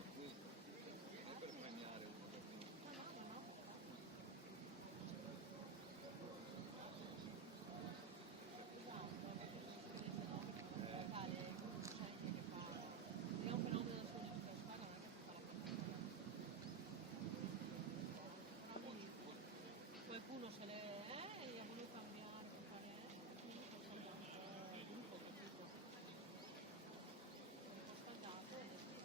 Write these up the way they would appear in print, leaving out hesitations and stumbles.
Non è per premiare uno. È un fenomeno del suo limite, non è che fa la cosa. Però lì qualcuno se le ha voluto cambiare per fare quindi poi sono andato il gruppo, capito? Un po' scaldato e adesso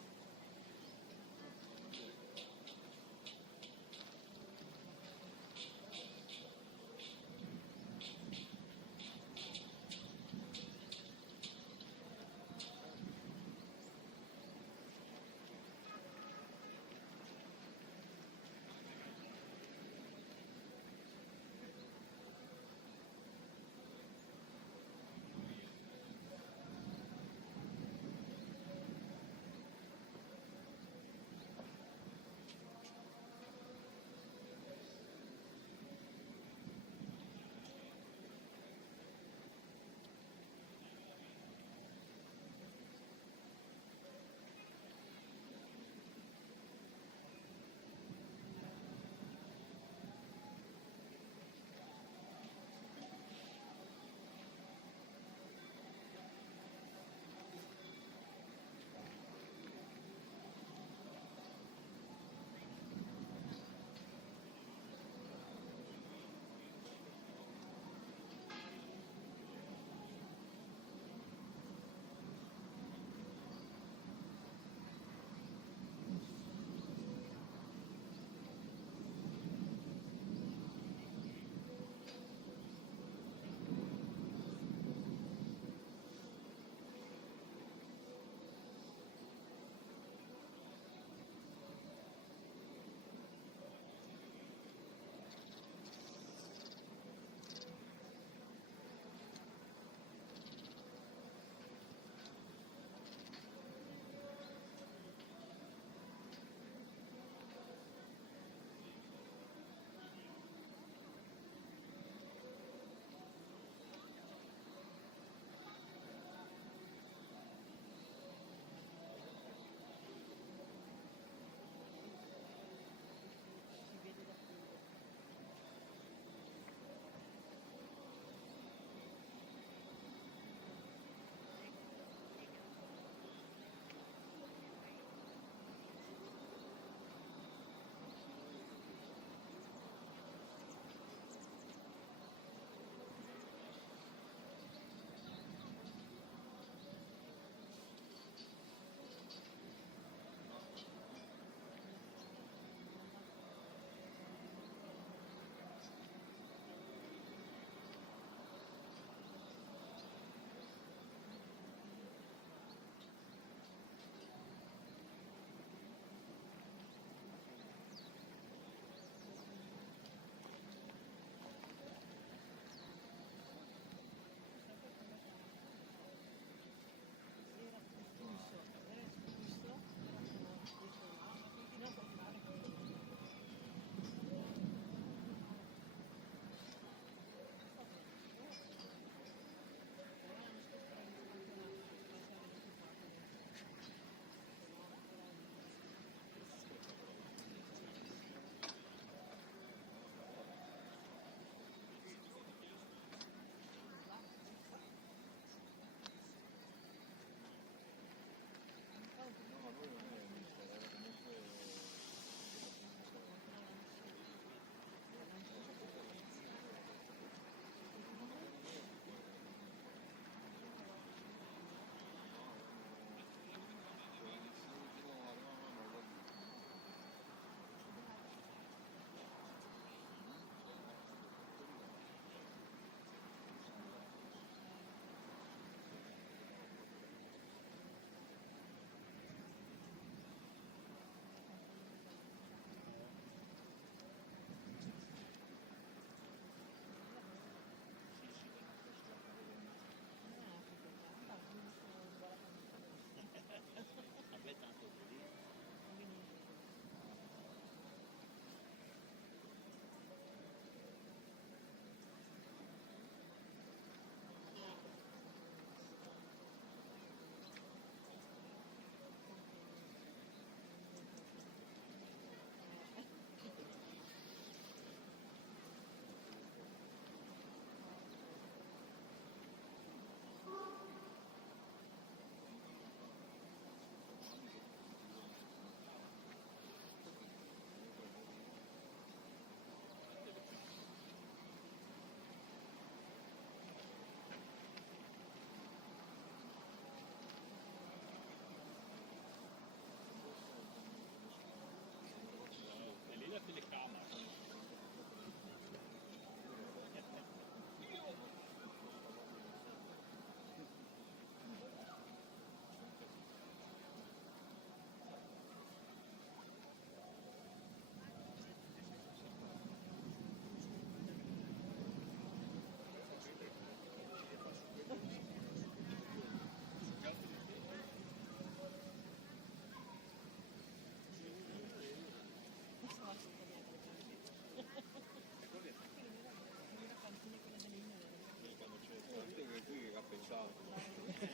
Le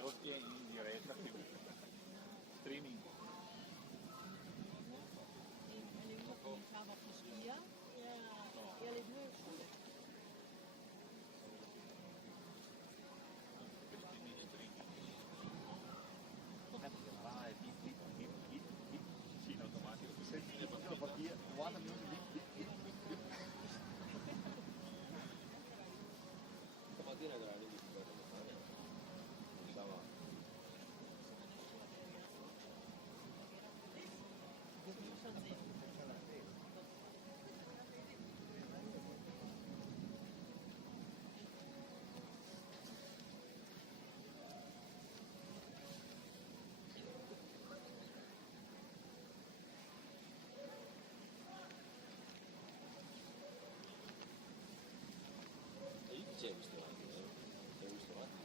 ospie in diretta streaming. Alle 1 cominciava Foschia e alle 2 il sole. Sì, in automatico. Senti, la partita, 90 minuti Stamattina era lì di stava e lì c'è un ristorante, c'è un ristorante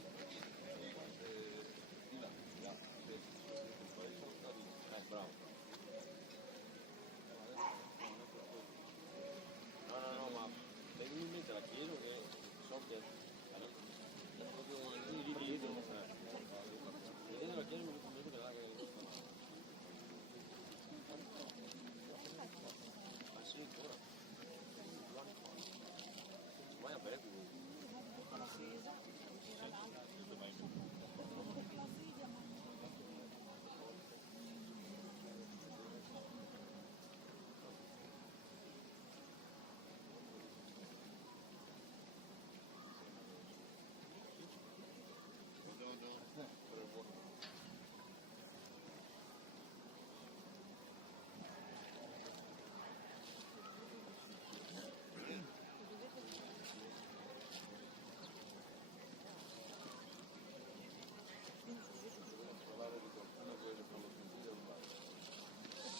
di là, bravo. No, ma vengono in mente la chiesa che so che proprio lì dietro, vedendo la chiesa mi è venuto che là ma sì, ancora, mai aperto. La sesa, era l'altra.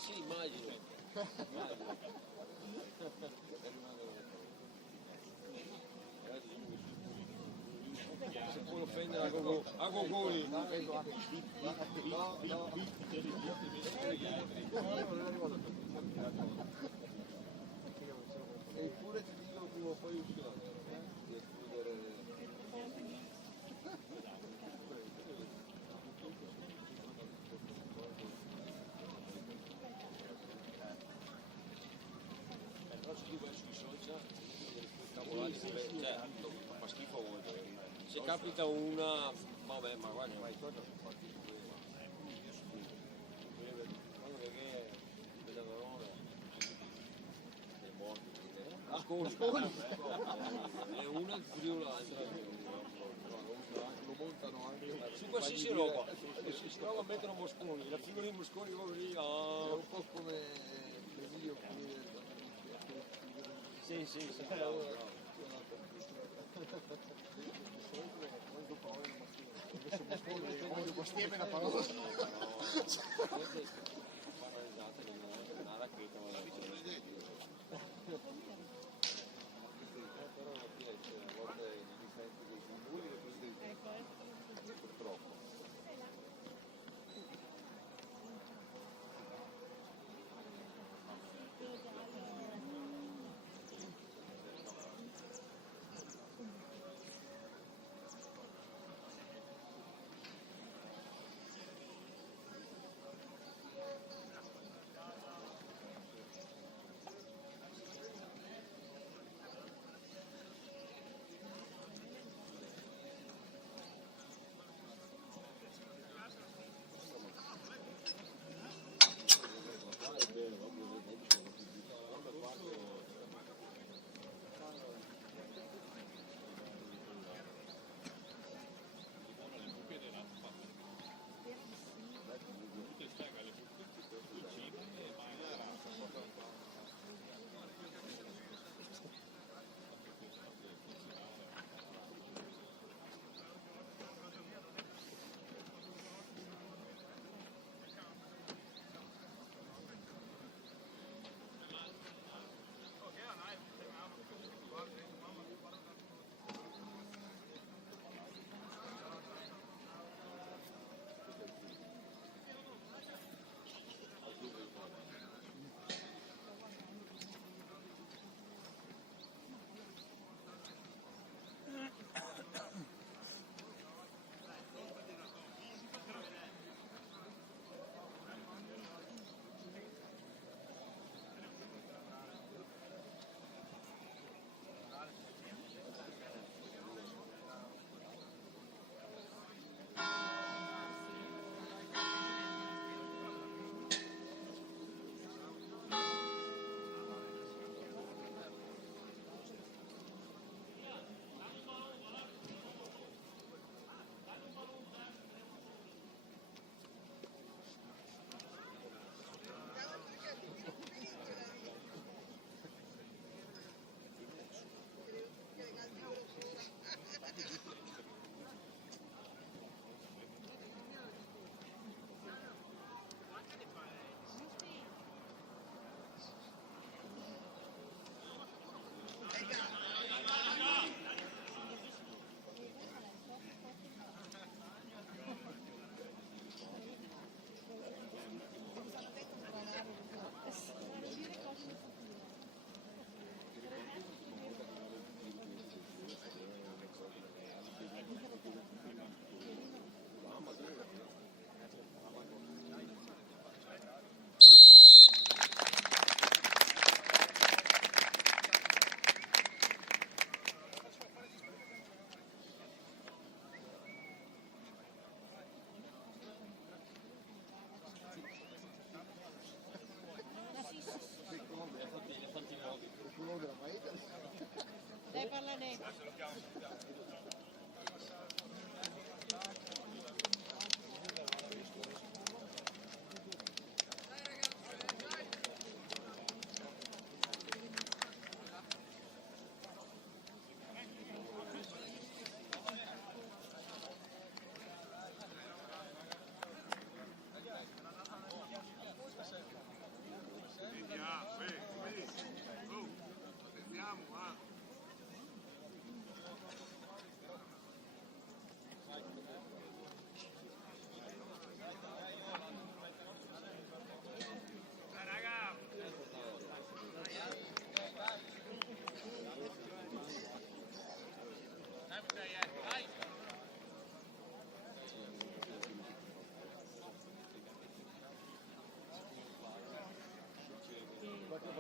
Sì, immagino. Se può offendere a Gogoli. Eppure ti dico prima o poi uscirà di escludere. Però se tu vai sui social, cavolati, cioè, fa schifo a voi. Se capita una, vabbè, ma guarda, vai, cosa sono fatti quando che delle parole dei morti, ascolti, è una friulante. Lo montano anche su qualsiasi roba, si trova a mettere Mosconi, la figura di Mosconi proprio lì, è un po' come Brasilio qui. Sì, bravo. Voglio costiere la parola. Purtroppo.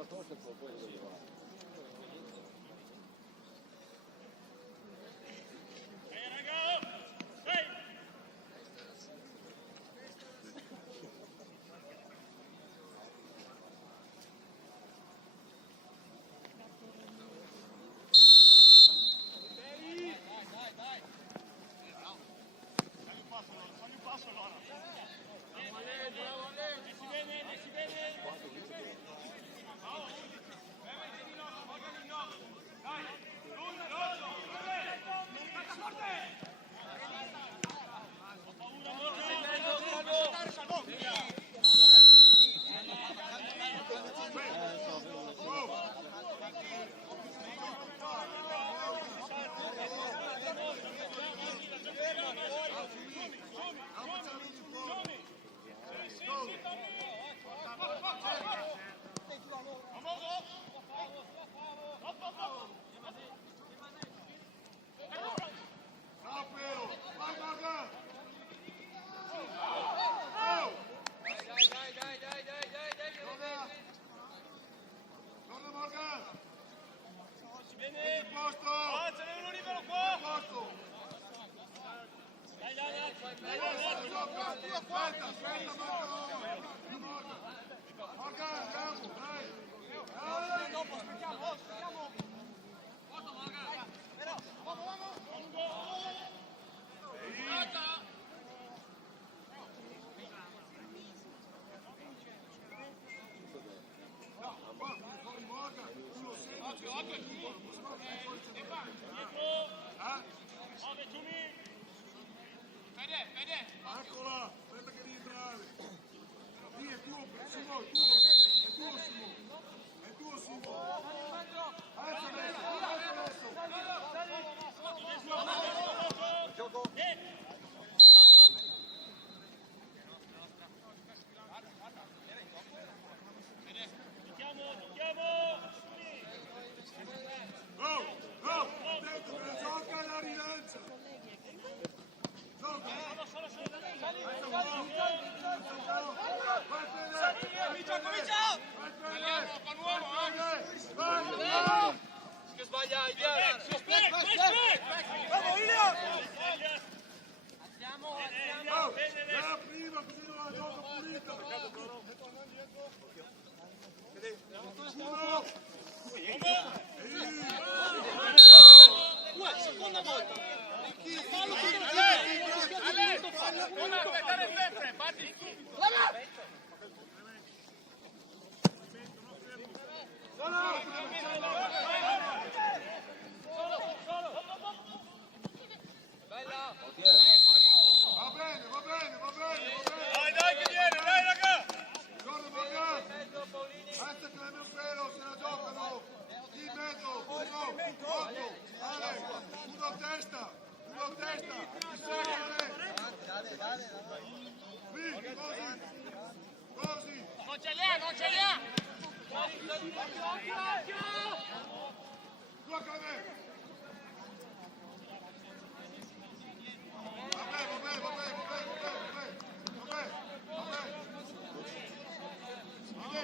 la forza poi dove va. Eccola, aspetta che devi entrare. Lì è tuo, Simo, è tuo Simo. Adesso. Gioco. Go, gioca la rilancia. Che sbaglia, Bravo Ilio! Andiamo. La prima, così non la gioca pulita. Seconda volta. Non aspettare sempre, fatti. Va bene. Dai che viene, dai raga. Giorno Morgan. Basta che un pelo, se la giocano. In mezzo, uno, otto. Ale, uno a testa. Dale. Qui, così. Non ce li ha. Gioca a me. Vabbè.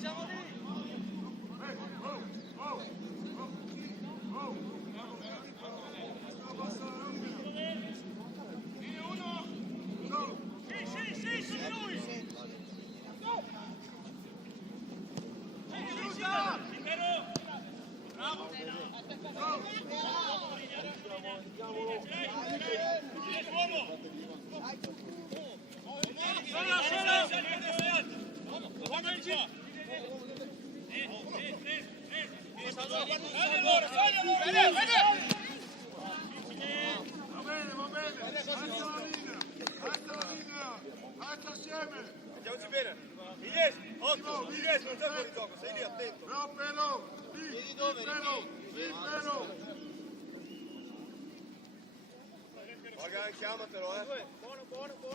Siamo lì. Sì, sono lui. Libero. Bravo. Alza assieme! Andiamoci bene. Ilyes, occhio, Ilyes, non sei fuori gioco, sei lì attento. Bravo Pelo! Lì, Pelo! Morgan, chiamatelo, Buono!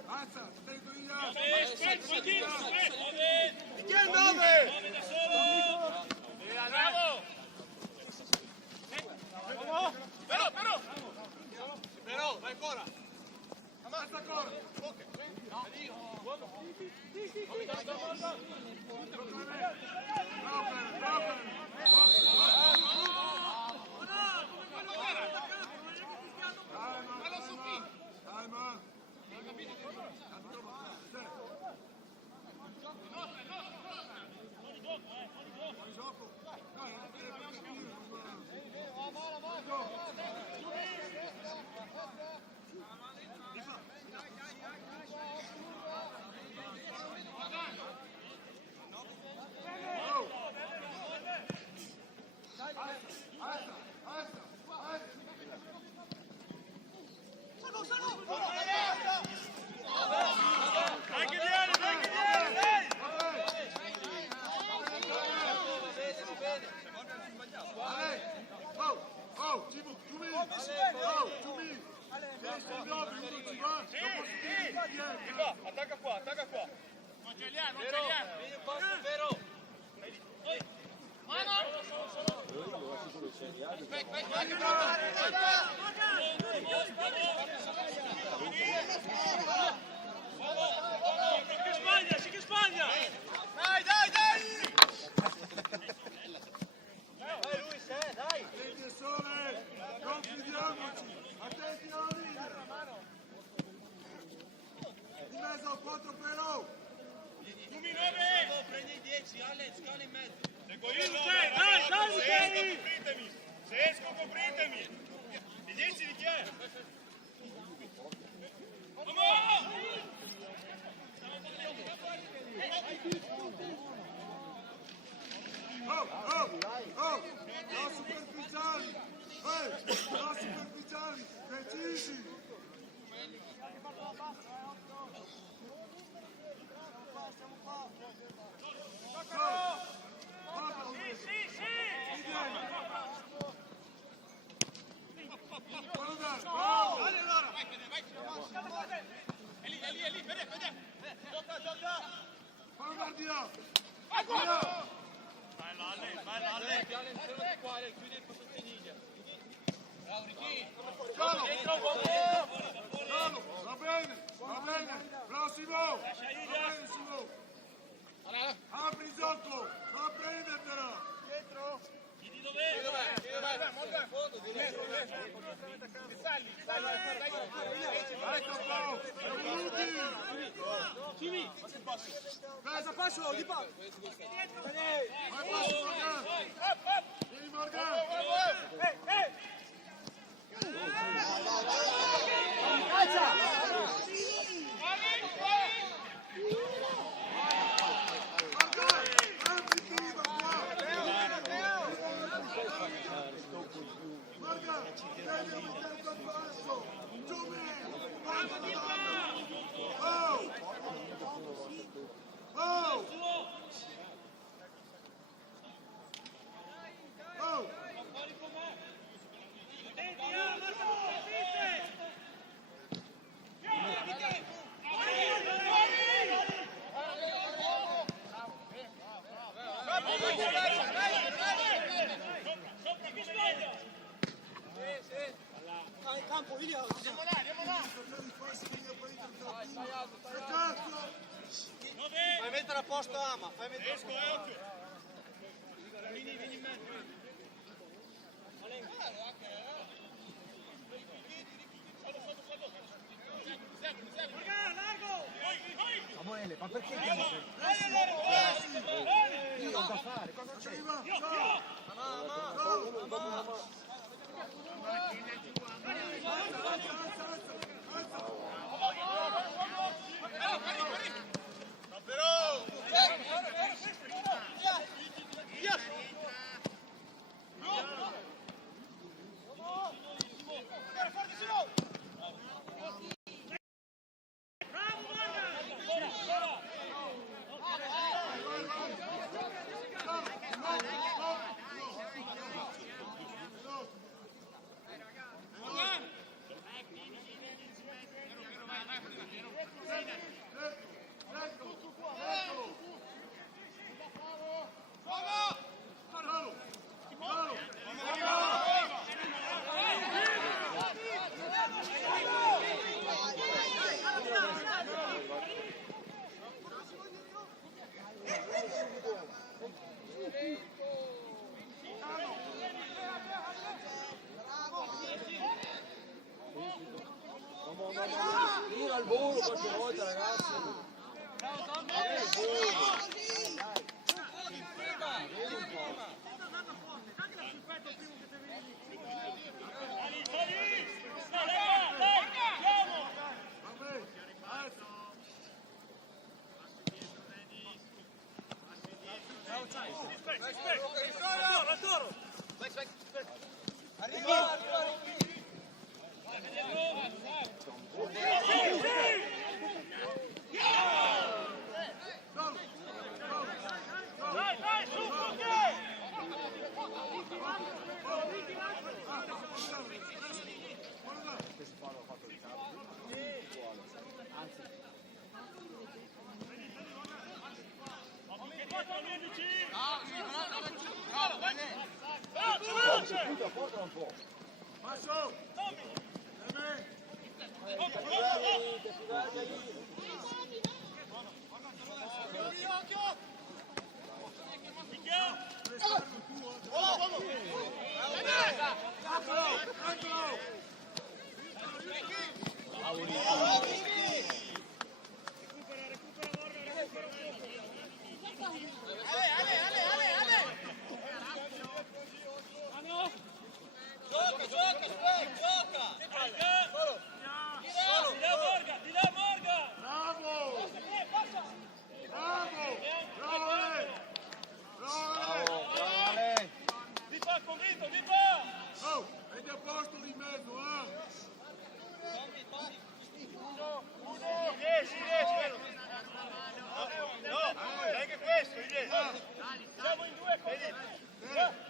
Alza, dentro gli altri! Aspetta, Chi è il 9? 9 da solo! Bravo! Vieni un passo, vero? Sì che sbaglia! Dai! Dai Luis, dai! Attenzione, non fidiamoci, attenti alla linea. Di mezzo, 4 però. Prendi i 10, Alex, scala in mezzo. Seguo io, dai! Se esco copritemi! I 10 di chi è? Oh, no superficiali, no superficiali, precisi. Va bene, prossimo, Simo. Apri il gioco, non prendertela. Ecco, passo, di passo. Vai, passo, Morgan. Vieni, Morgan. Fai mettere a posto Ama, fai mettere a posto. Samuele, ma perché io ho da fare? Cosa c'è? Tira al volo qualche volta, ragazzi. porta un po'. Passo! Bene! Bravo! Bravo! Oh, vedi a posto di mezzo, eh? No, anche questo, Iglesi. Siamo in due,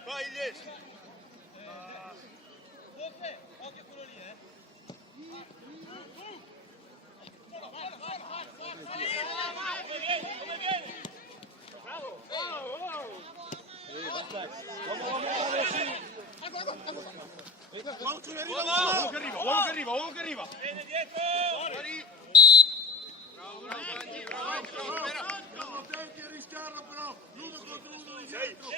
vai Iglesi. Occhio quello lì, Come vieni? Bravo. Uomo che arriva. Viene dietro. Siamo attenti a rischiarlo però, l'uno contro uno di dietro.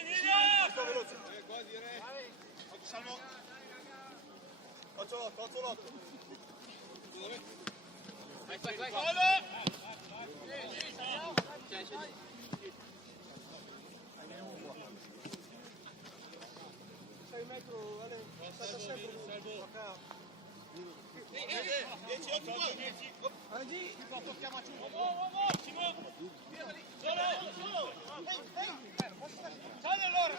Qua direi. Salvo. Faccio l'otto. Vai. Solo. Salve allora!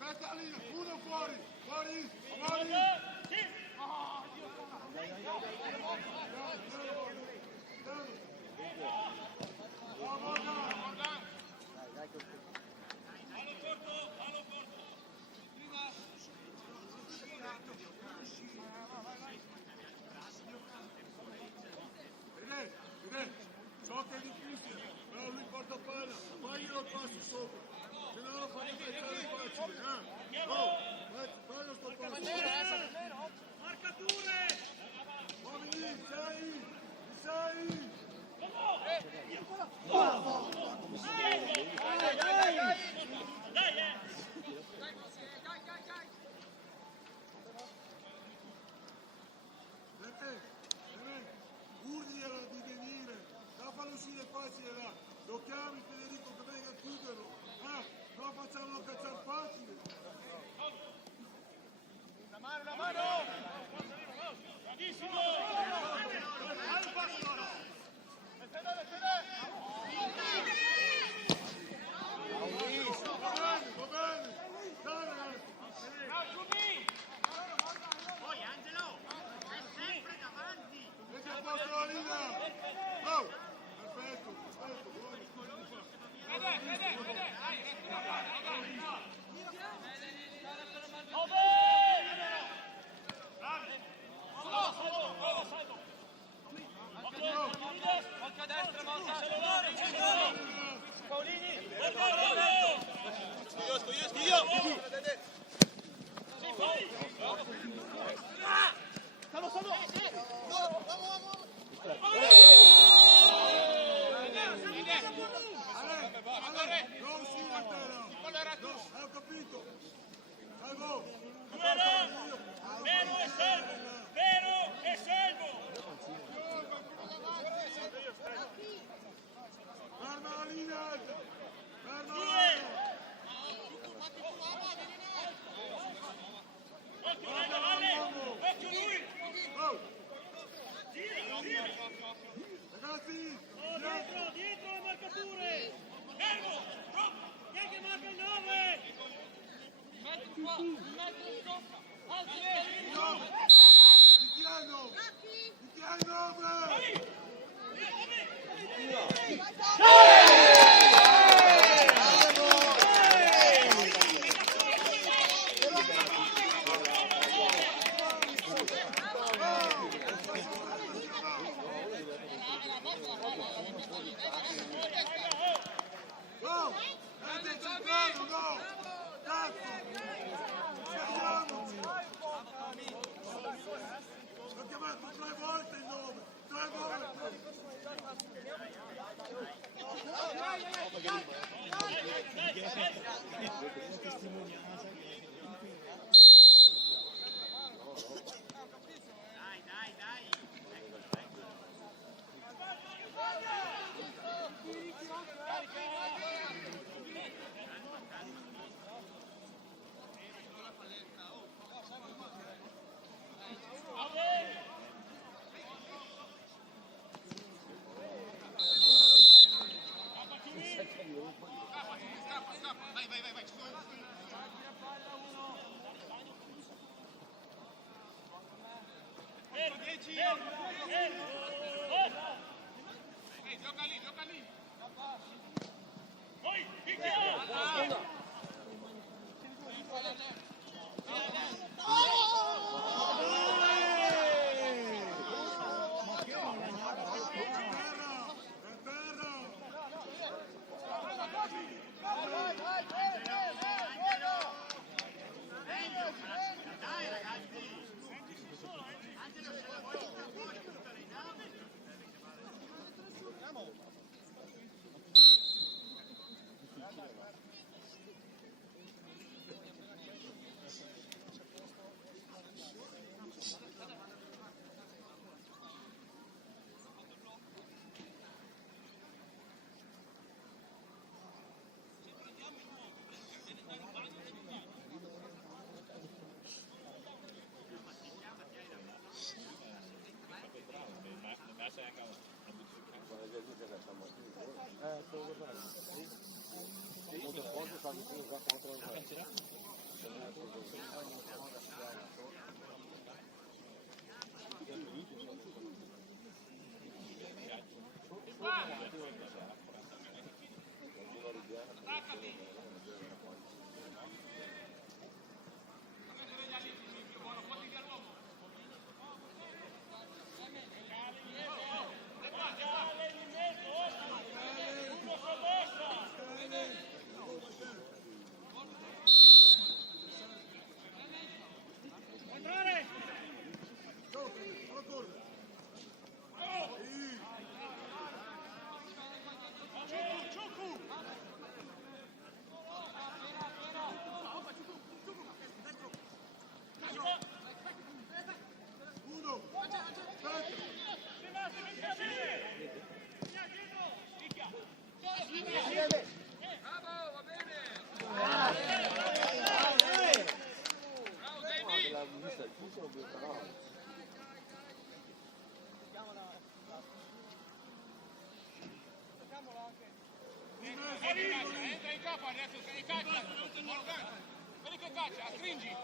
Aspetta lì, uno fuori! Vedete, so che è difficile, però lui porta palla, faglielo il passo sopra, se no lo fai pensare facile, Oh, fallo sto passo. Marcature! Muovili, sei! Urgliela di venire, fallo uscire facile là, lo chiami Federico che venga a chiuderlo, no facciamolo cacciare facile. La mano! Bravissimo! Al passo loro! Fede! Ti hai 9! No! È centrale, no! Cazzo! Seriamoci! L'ho chiamato 3 volte il nome! 3 volte! Gioca lì. Poi, picchia! Entra in campo adesso e caccia. Quelli che caccia, stringi.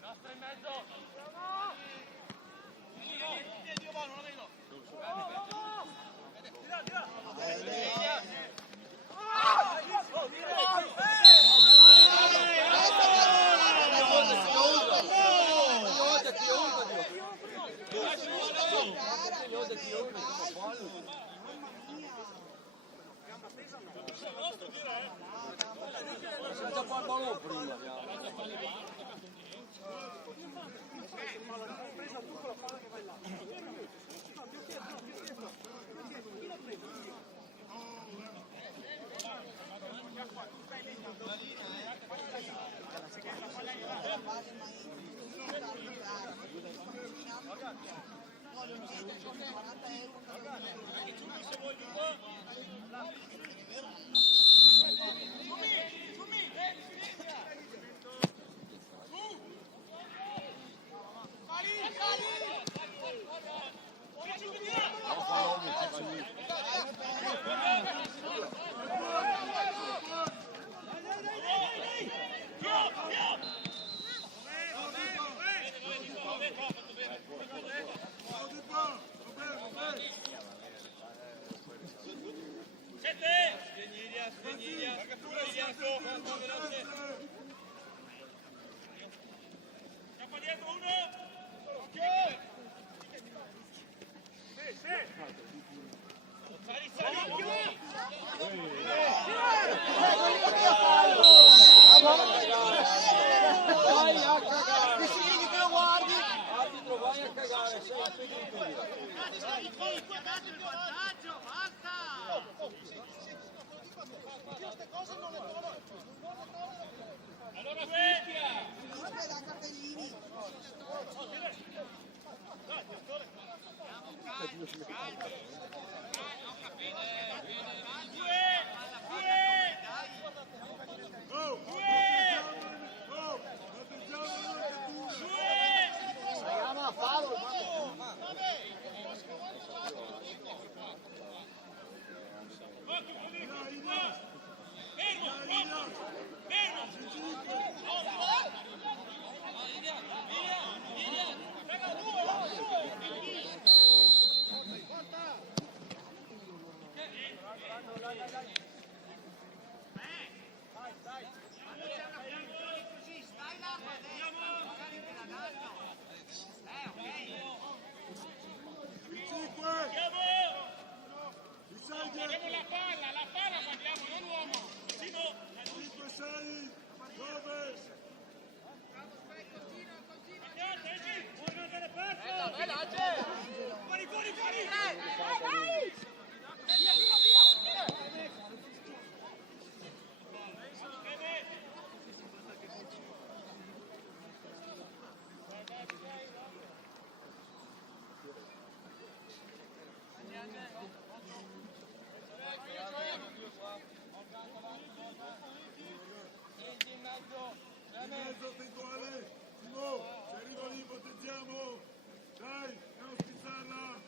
Nostra in mezzo! Dio, non lo vedo! C'è già fatto l'uomo prima. Scappa dietro uno! Vai a cagare! Decidi che lo guardi! Arbitro, vai a cagare, sei impedito lì. Guardate il vantaggio, basta! Io queste cose non le trovo. Allora fischia! Guarda da cartellini. Andiamo a farlo, Guardiamo la palla guardiamo, non l'uomo! Simo! 5, 6, 9. Fuori! In mezzo, Tenguale. Simo, se arriva lì, potenziamo. Dai, andiamo a spizzarla.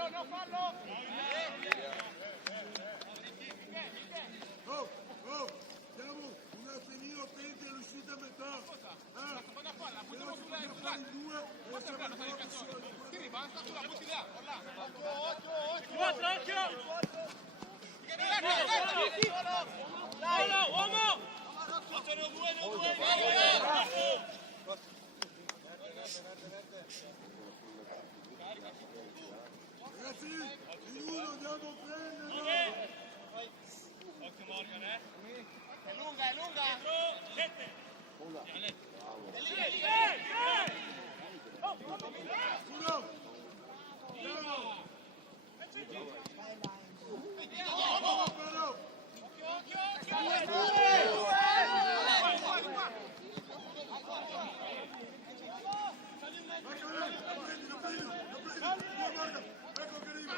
Oh, siamo un attimino attenti all'uscita a metà. Se non si può fare in due, e siamo in forte solo. Ragazzi, in uno andiamo a prendere. Occhio Morgan, È lunga, è lunga. Uno. Ecco che arriva.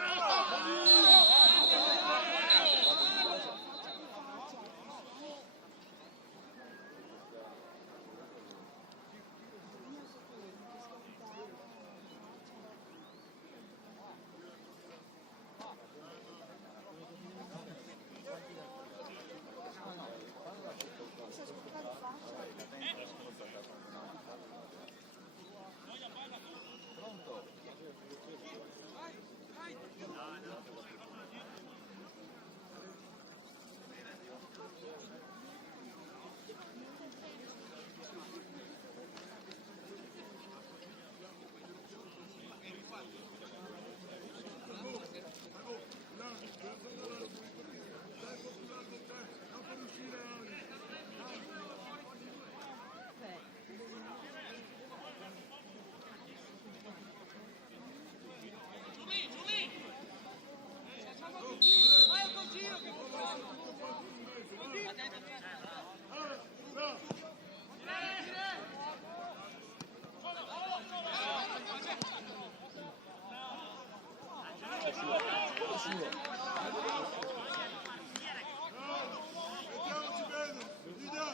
Mettiamoci bene, Ida,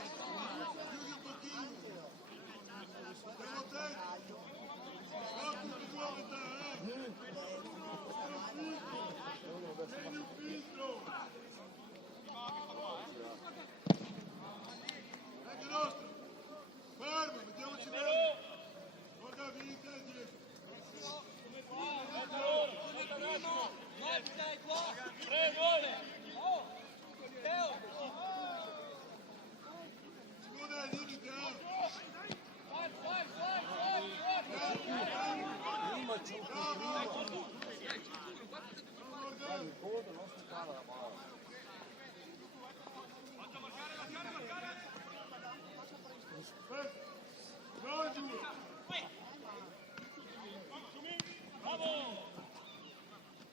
chiudi un pochino. Stiamo attenti. Tutto qua a metà, Prendi un filtro. Anche nostro. Fermo, mettiamoci bene. Guarda, vieni te dietro. Simone, al limite, Bravo, Giulio.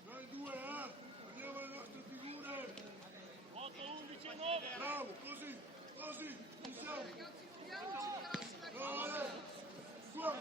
Noi due, andiamo alle nostre figure. 8, 11 e 9. Bravo, così, ci siamo. Bravo, qua,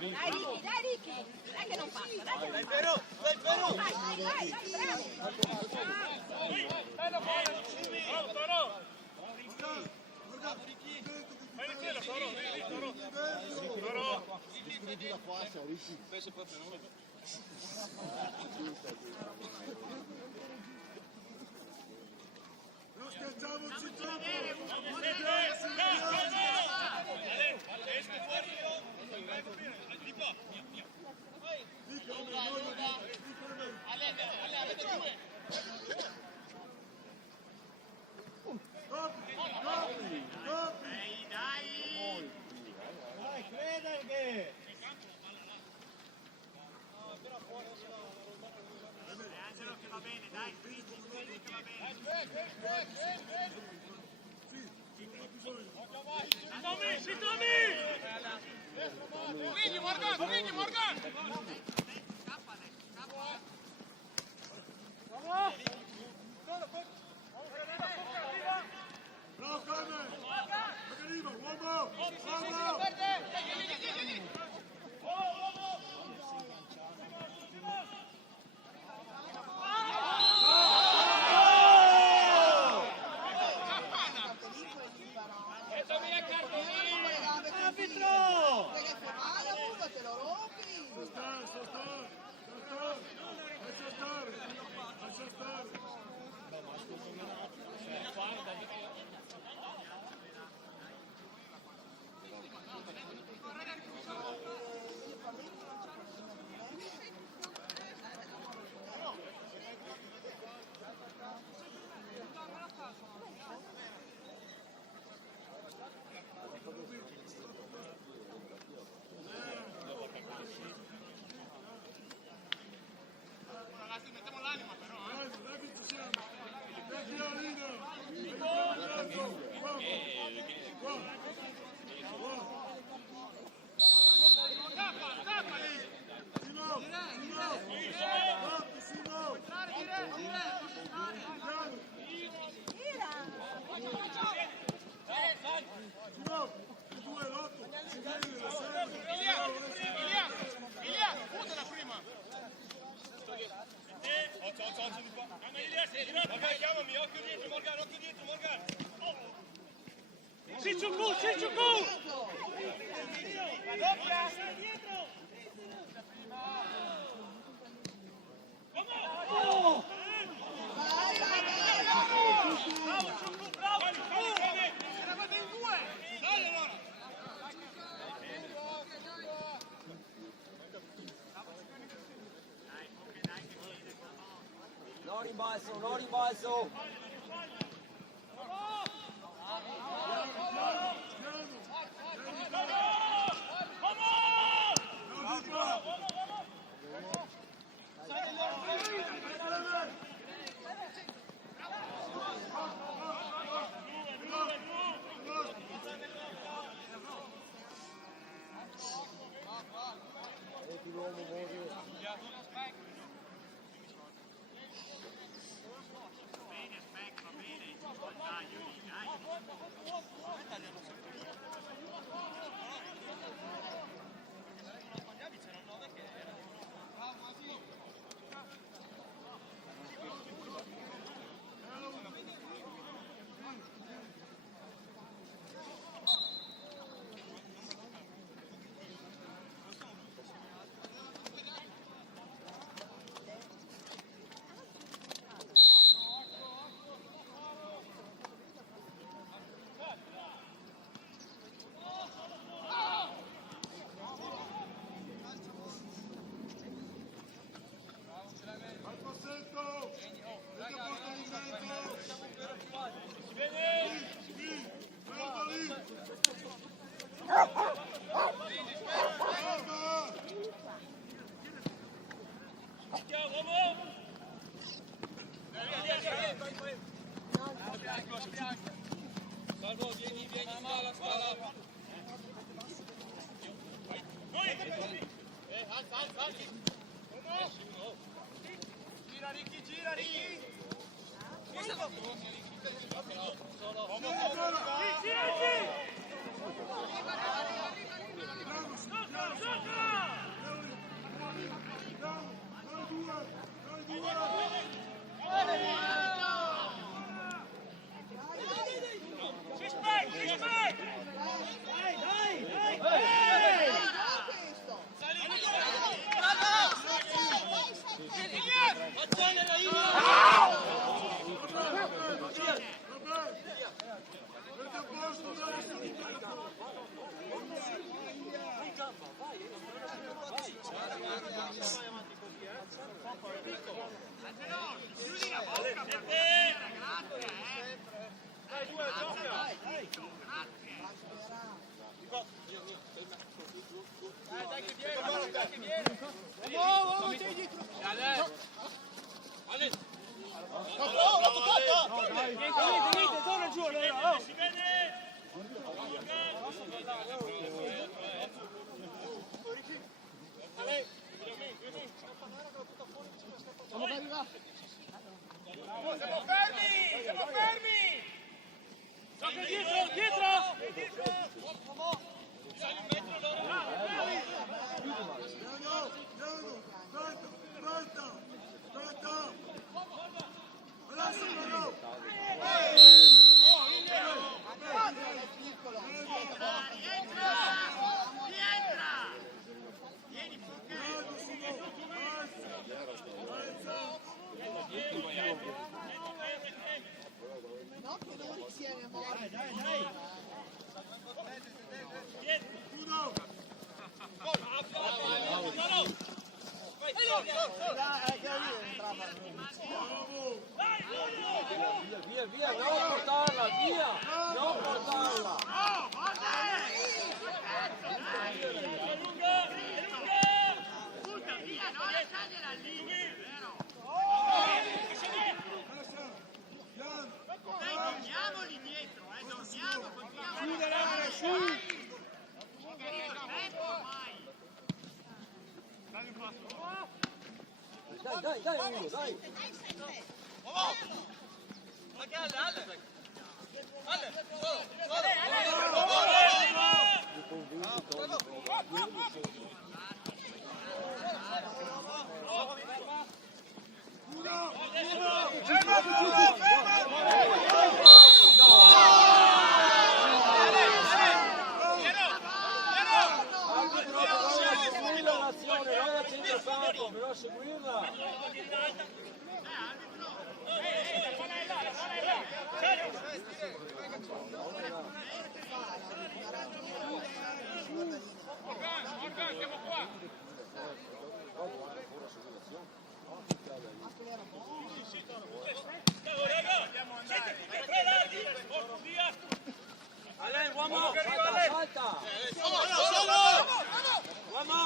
Dai Ricky, dai che non passa, dai. Dai Pero, Vai, bravo. Non schiacciamoci troppo. Esco fuori io. Di qua. avete due. Dai, creda che... Angelo che va bene, dai, che va bene. Tommy! Tommy! Morgan! due l'otto, si viene nella serie. Ilia, usala prima. Occhio di qua. Morgan, chiamami, occhio dietro, Morgan. Sicciucu! La doppia. Bravo, Eravate in due. Dai allora! No ribalzo! Salvo, vieni in spalla. Alza. Gira Ricky. Siamo fermi! Dietro! Sali un metro loro! No, che non insieme, amore. Dai! Via, non portarla, via! Non portarla! Dormiamoli dietro, dormiamo, continuiamo. Dai, uno, dai! Ma che alle? Però seguirla. Siamo qua. Alain, uomo, salta! Uomo!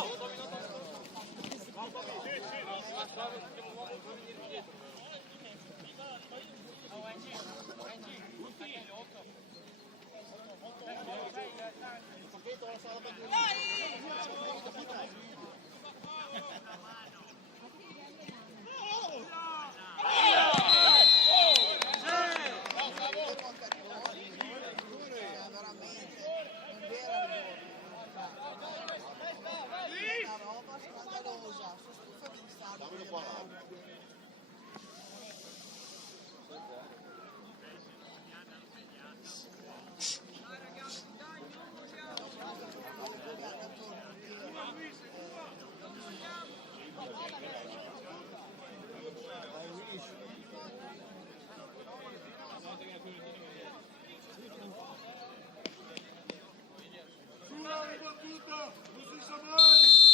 Sulla ribattuta, non si sa mai!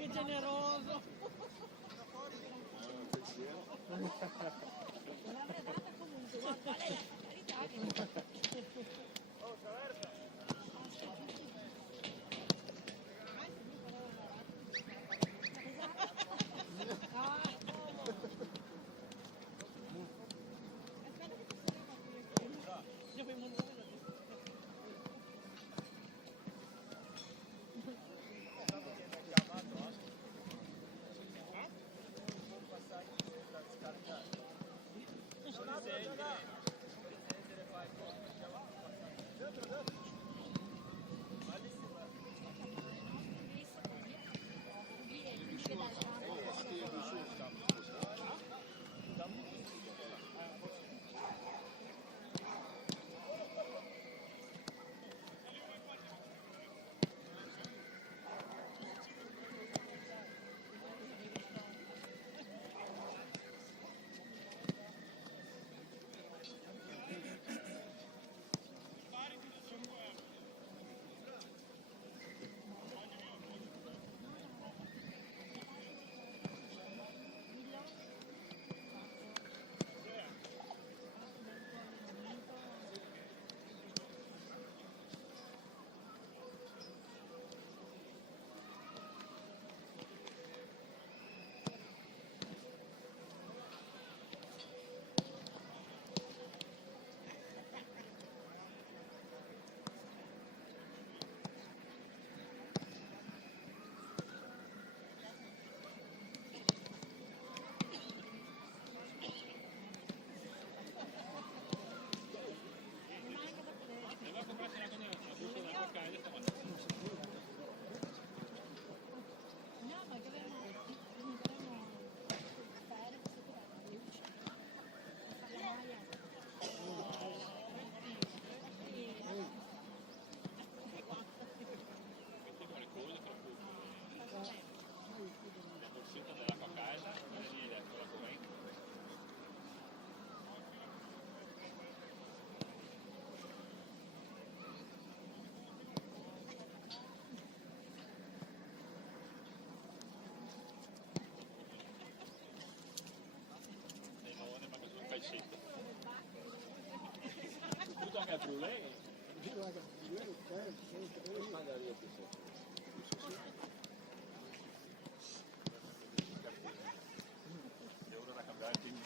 Che generoso! Non l'avrei data comunque, guarda, lei la carità che... Tutto anche al brulee. Devo da cambiare il team.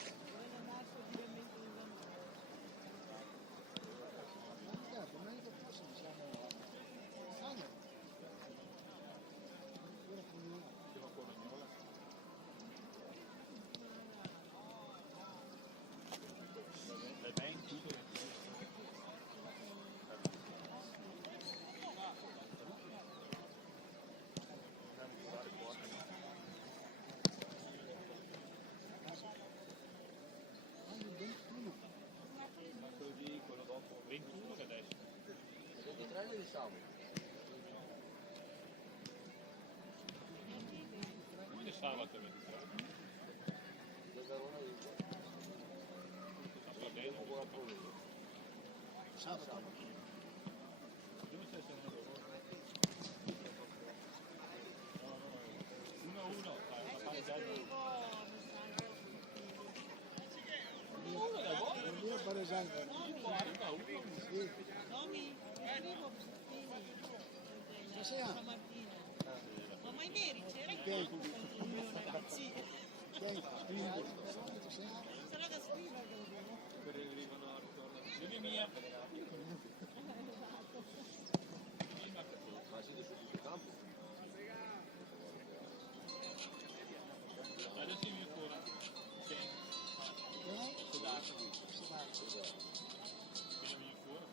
sabato. Quindi sabato 23. Da Verona Inter. Va bene. Dopo la Polonia. Sabato. Dove stai secondo loro? 1-1. Fai già il Non mi è palesante. Sì. Nomi, scrivo Stasera. stamattina. Ma mai veri c'era il Che? campo contro il mio ragazzino. Sarà da scrivere. Vieni mia. Ma siete su questo campo? Adesso mi ancora. Sì. Sodato. Vieni fuori.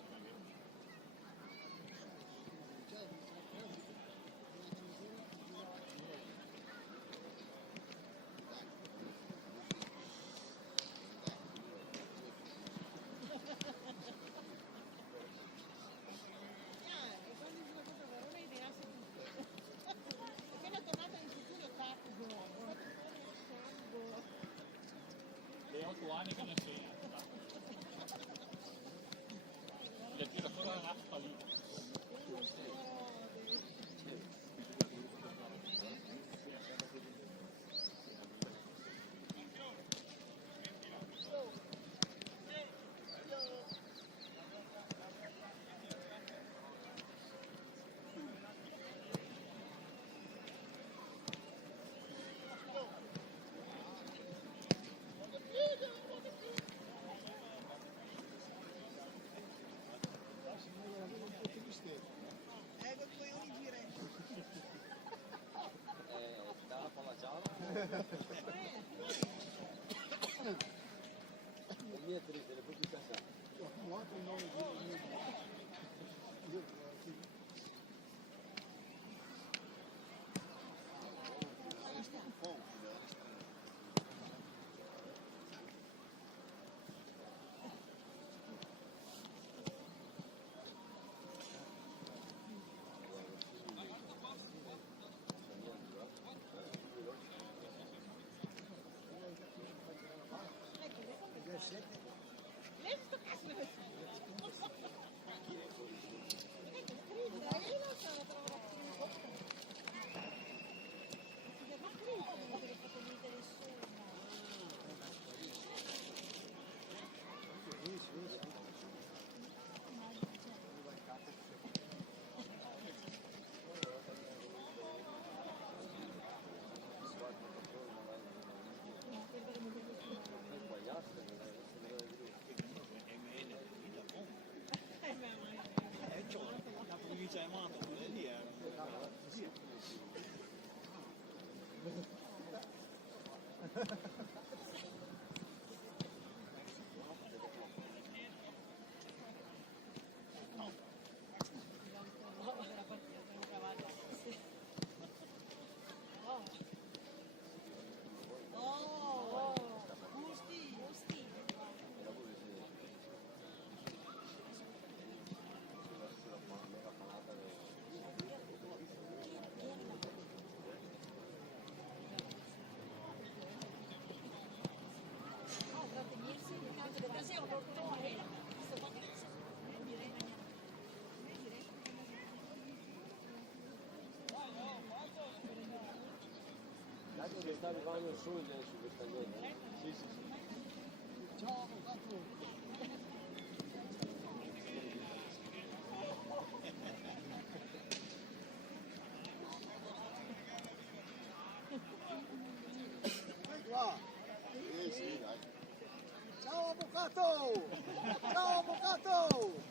Le 8 anni che ne sei. Le tira fuori la nafta lì. Dalla palla gialla. La mia è triste, le proprie casate. Dato che sta arrivando il sole su questa zona. Sì, sì, sì. Ciao, avvocato. Vai qua. Sì, dai. Ciao, avvocato. Ciao, avvocato.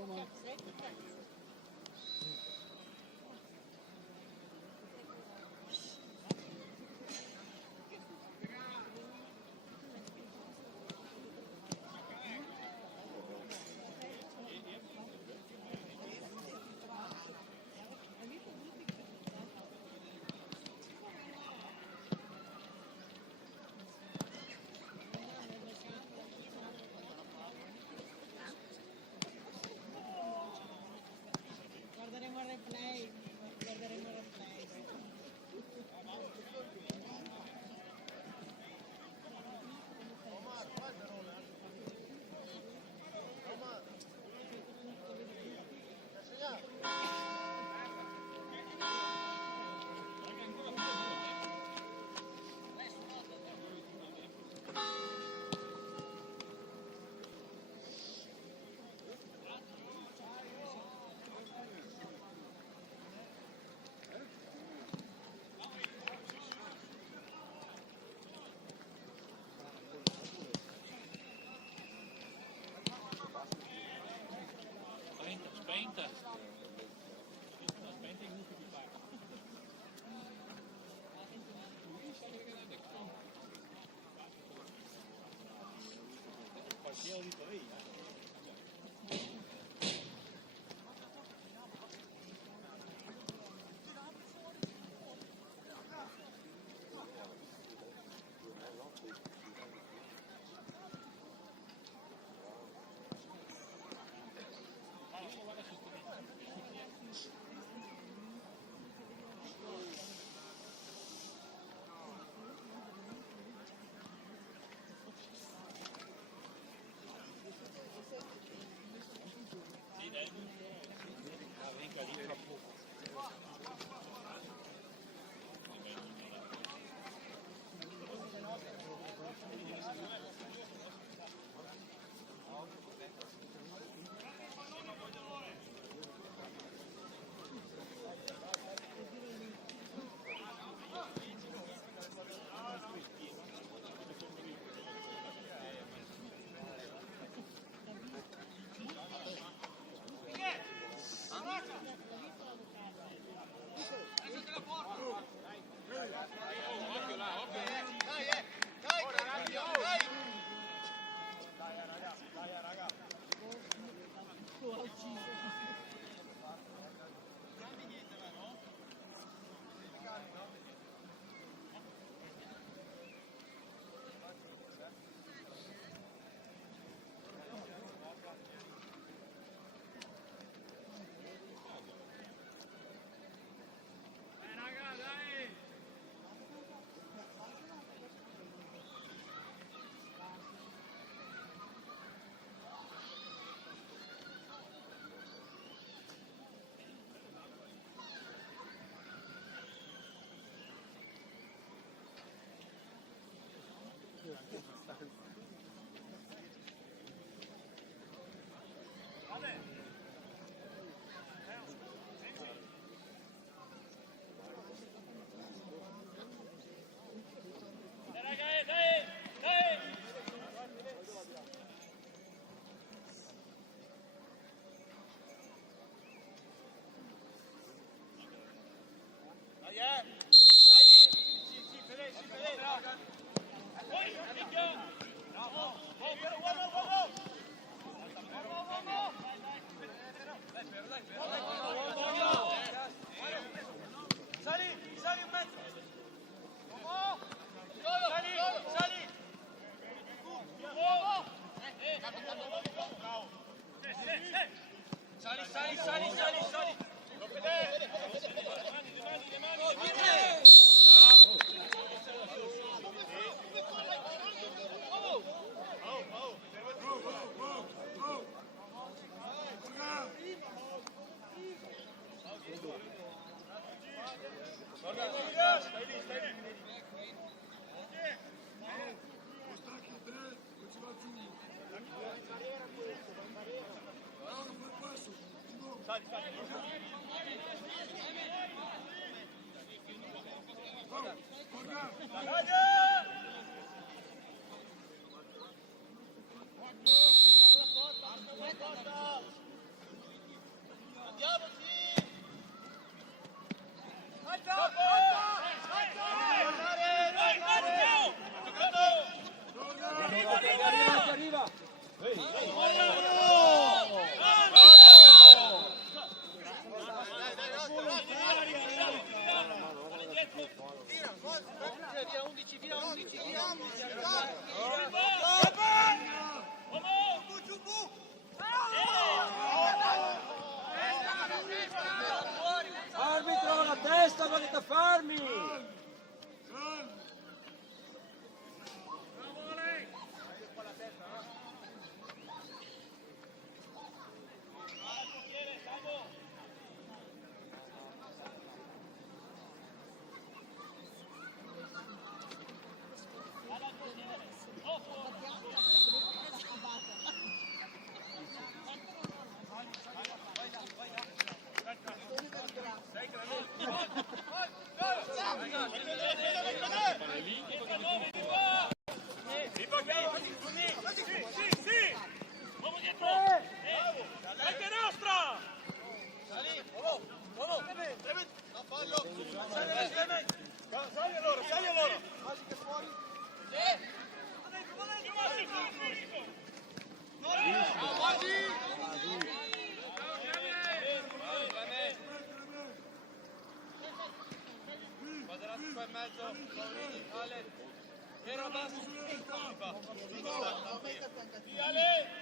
Roman. Guarderemo il replay. Guarderemo il replay. Spenta. via 11, via 11, via 11. Arbitro, la testa, volete farmi!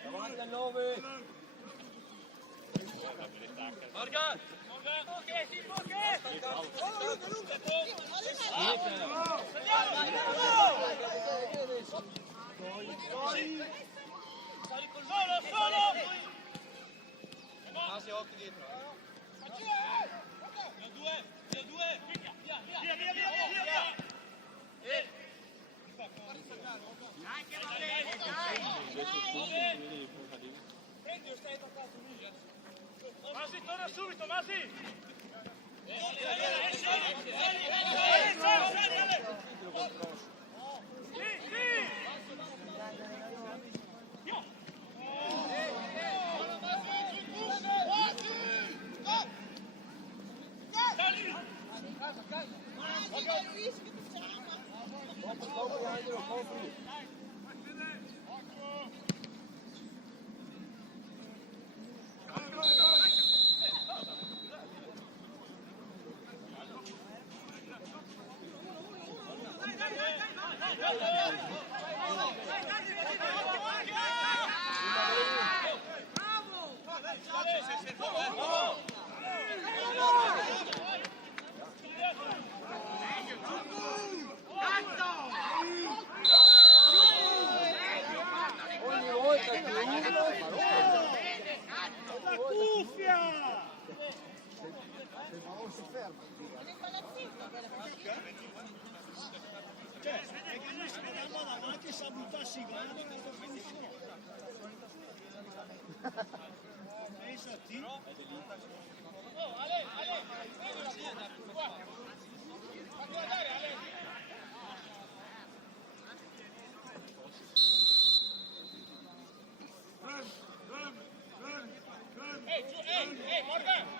Davanti al 9. Morgan! Masi occhi dietro. Via due. Via. Prendi o stai attaccato lì? Masi, torna subito, Masi!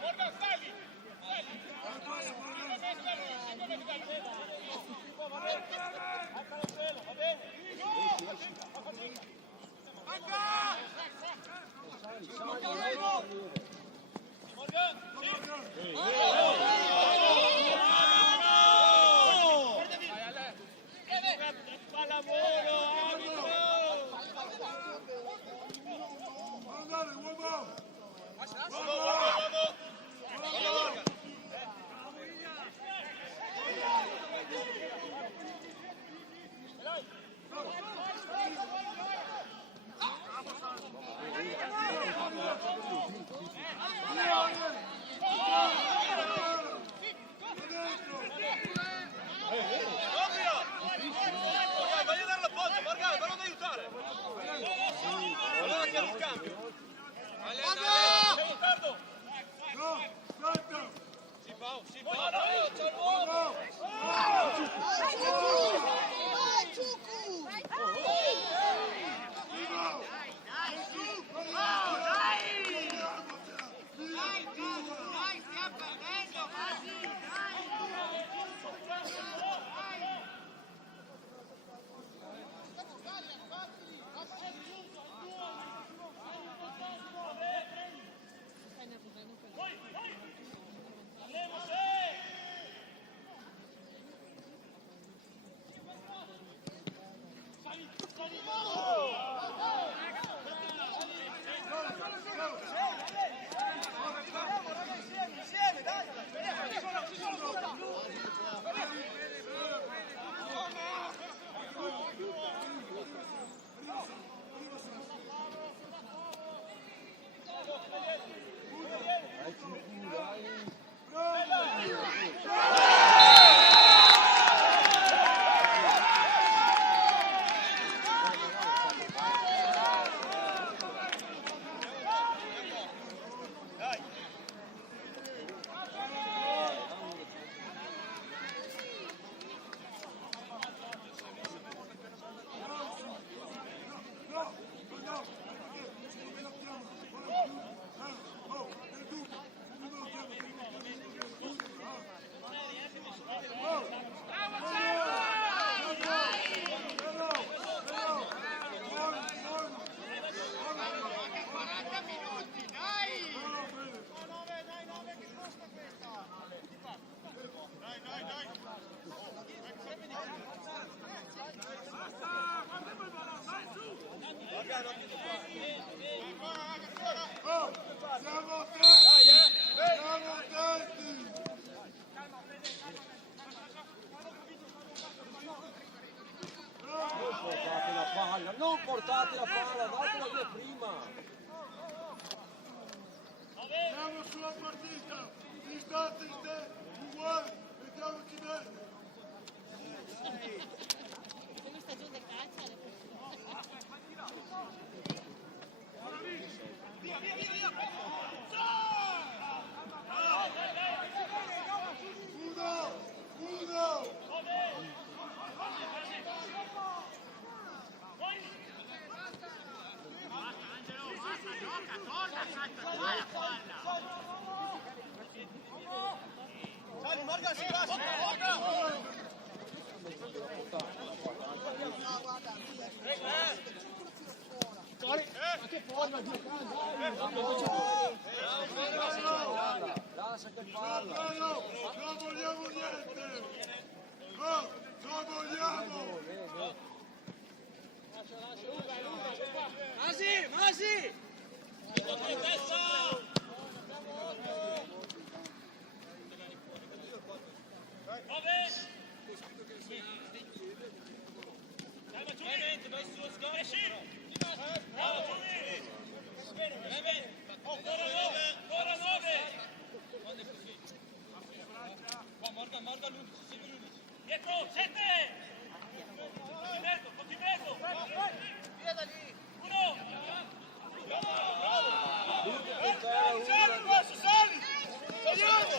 Morgan, sali! Oh, siamo attenti! Siamo attenti! Non portate la palla, datela via prima. Siamo sulla partita, distante in te, uguale, mettiamoci dentro. Se lui sta giù da caccia, le Uno! Salvi, Morgan, si passa! Lascia che parla. No, non vogliamo niente! No, non vogliamo! Masi, Masi! Dietro, 7! Continuo! Via da lì! Uno! Sali, passo, sali! Saliamo!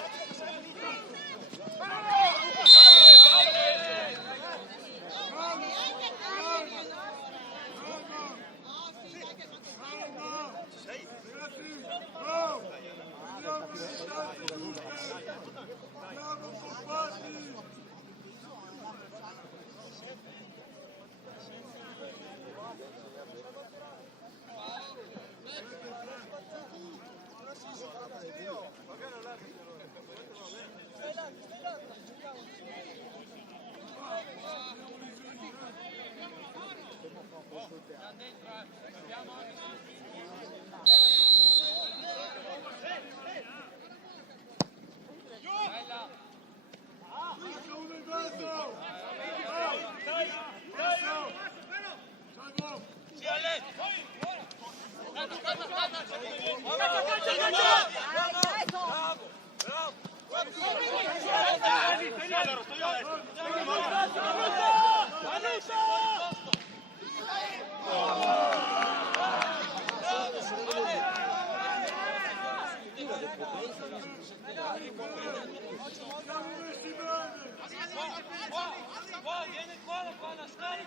Vieni qua la palla, stai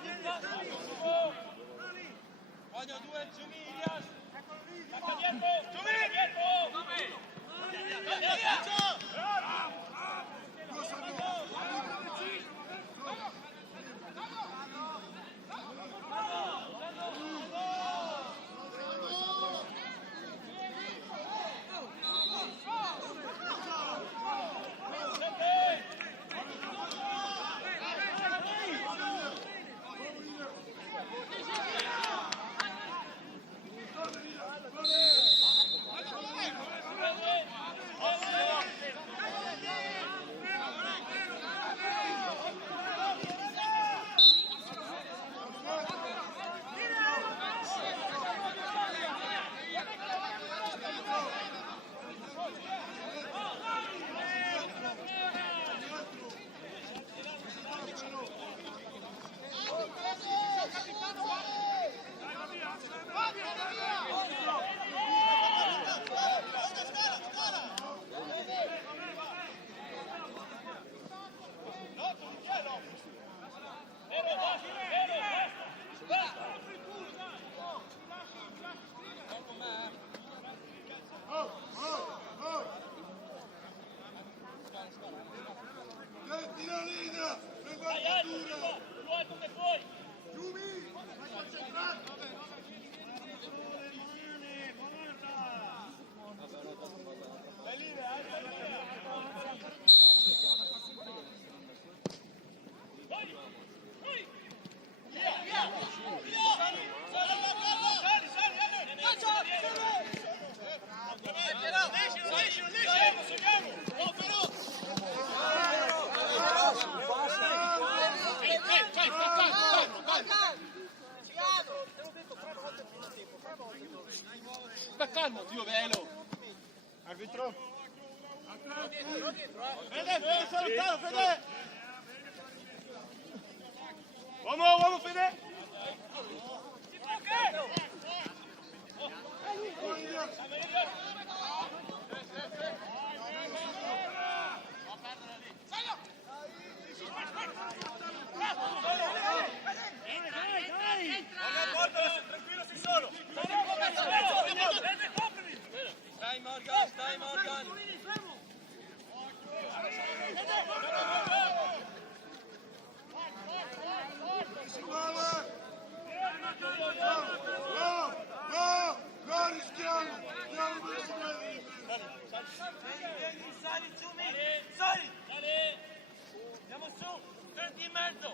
voglio due Giumilias. Attacca dietro! Dietro! Sta calmo, Dio velo. Arbitro. Fede, Fede, sei lontano, Fede. Uomo, Fede. Tranquillo, sei solo. Stai Morgan. No, rischiamo. Sali, Ciumi. Sali. Andiamo su. Prendi in mezzo.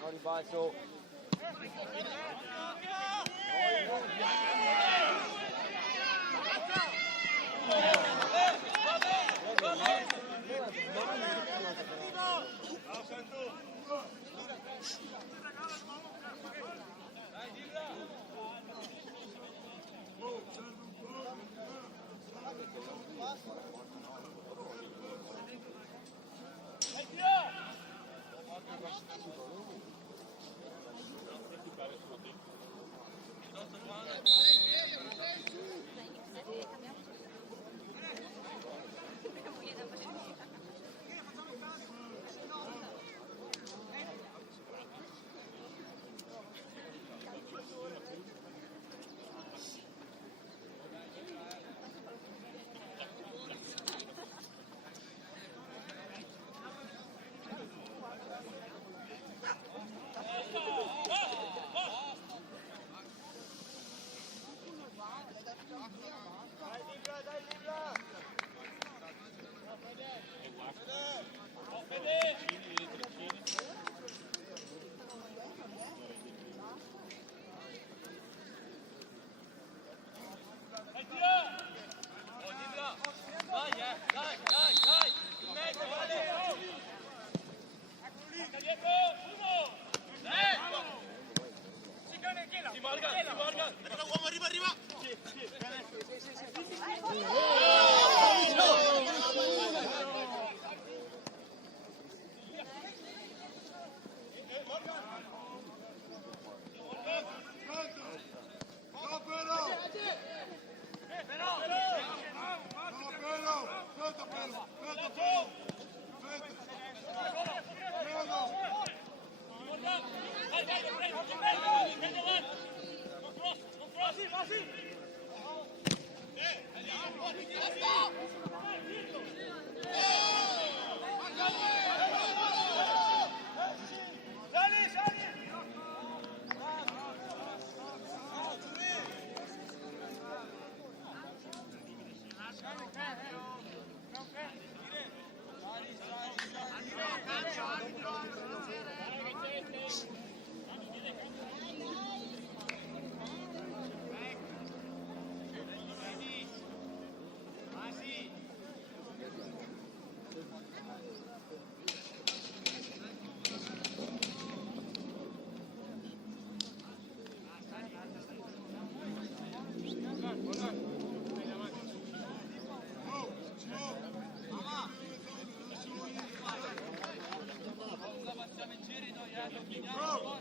No ribalzo.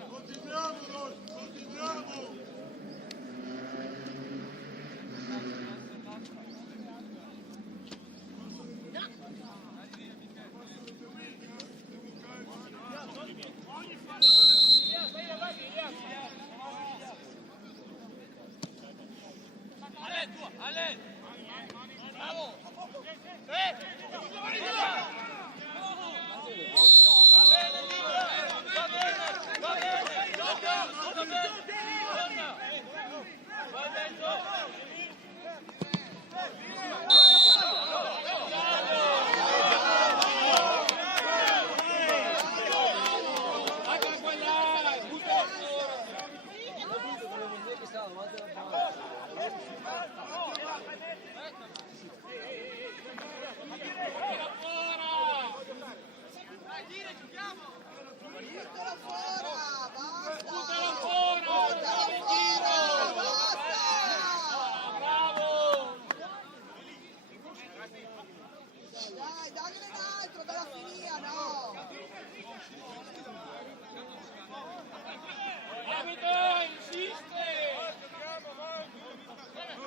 Continuiamo noi, continuiamo! Ale! Bravo! Va bene, Libra! Va bene! dalla finia, no! Arbitro, insiste!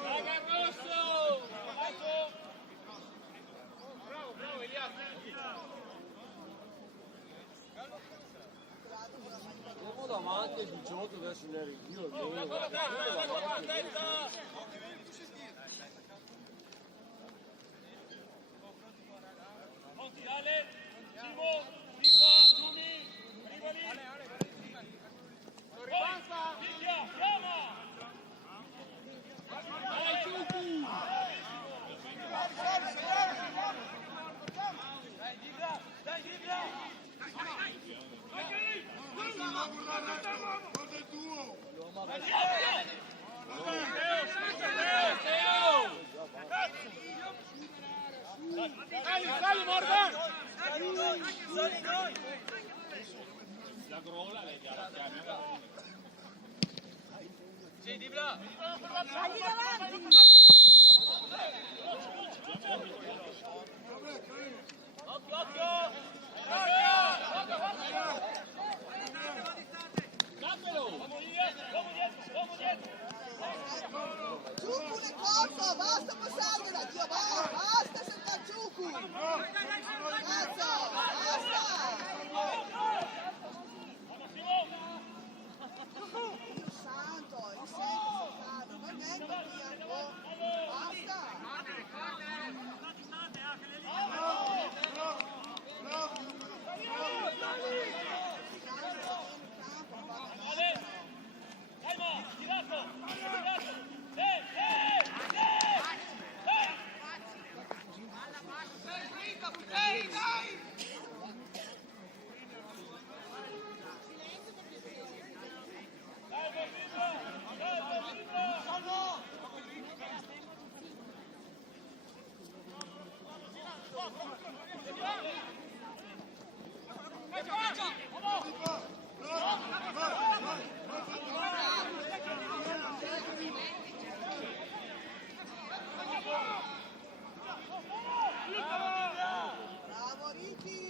Raga rosso! Bravo, Elias! Andiamo davanti al 18 verso il ritiro. Monti, Ale! Simo! Rifa! Giumi! Rivali! Ripanza! Piglia! Chiama! Dai, Giucu! Dai, Dibra! Guarda il tuo! Sali, Morgan! Sì, Dibra! Dagli davanti! Occhio! Dammelo! Uomo dietro! Giucu nel corpo, basta passargliela, Dio, basta senza Giucu! Cazzo, basta! Dio santo, il secco soltanto, non è Bianco, basta! Calma, tirato! Bravo Ricky!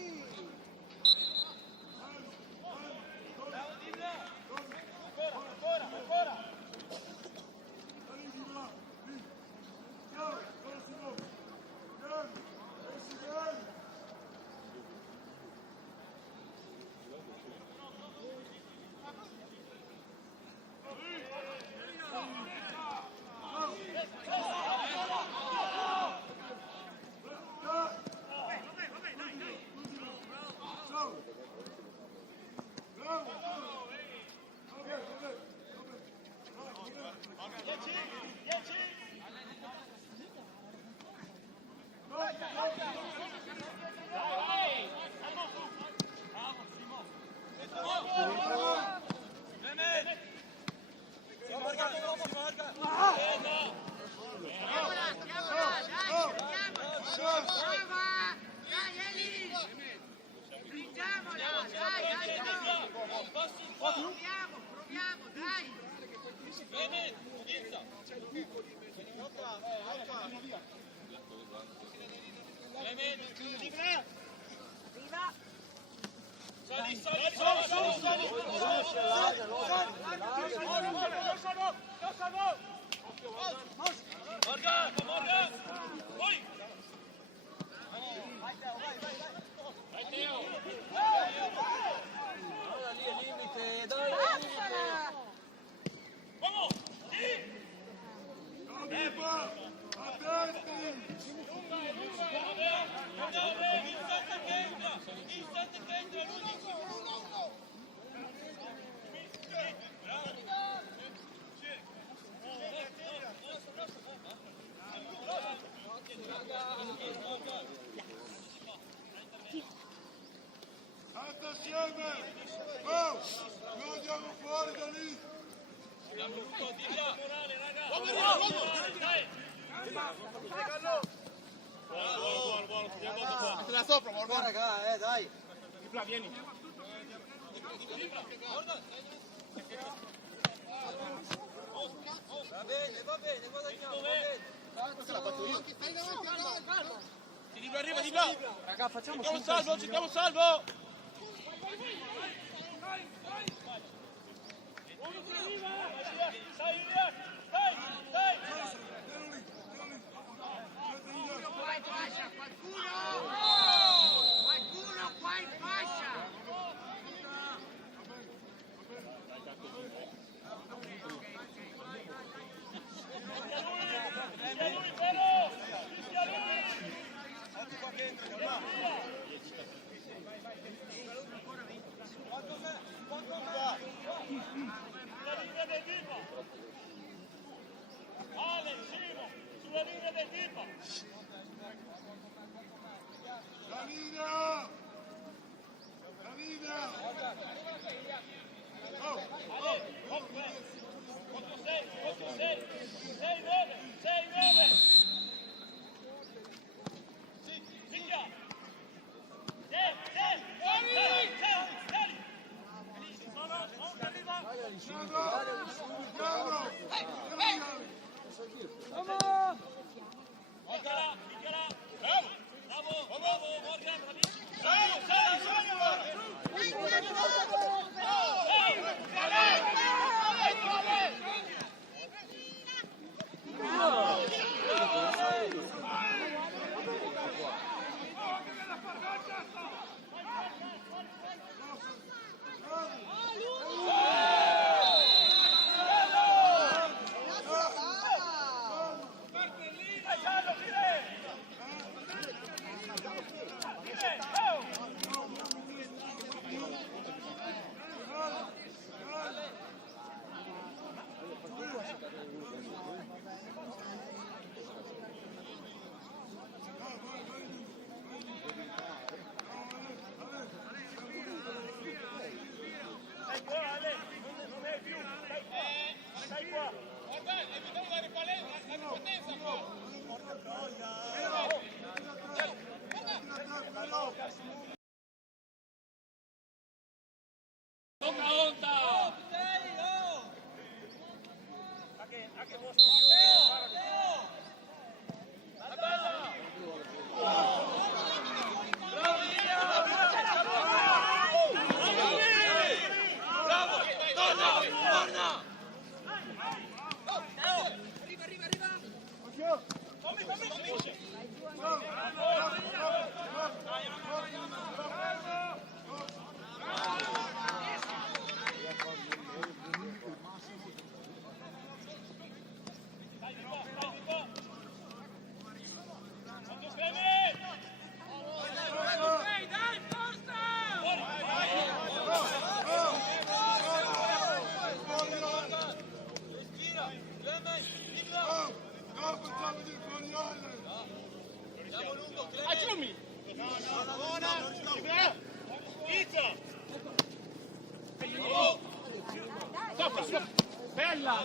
Attenzione! Oh! Noi andiamo fuori da lì! La sopra, Morgan! Raga, dai! Dibra, vieni! Va bene, va bene, guadagniamo, va bene. Stai davanti a Carlo! Arriva di là. Raga, facciamo Cerchiamo salvo. Stai via. Stai. Qualcuno qua in fascia! Sulla linea del tipo. La linea! Oh! 6-9. Picchia. Bravo, Morgan, Bella!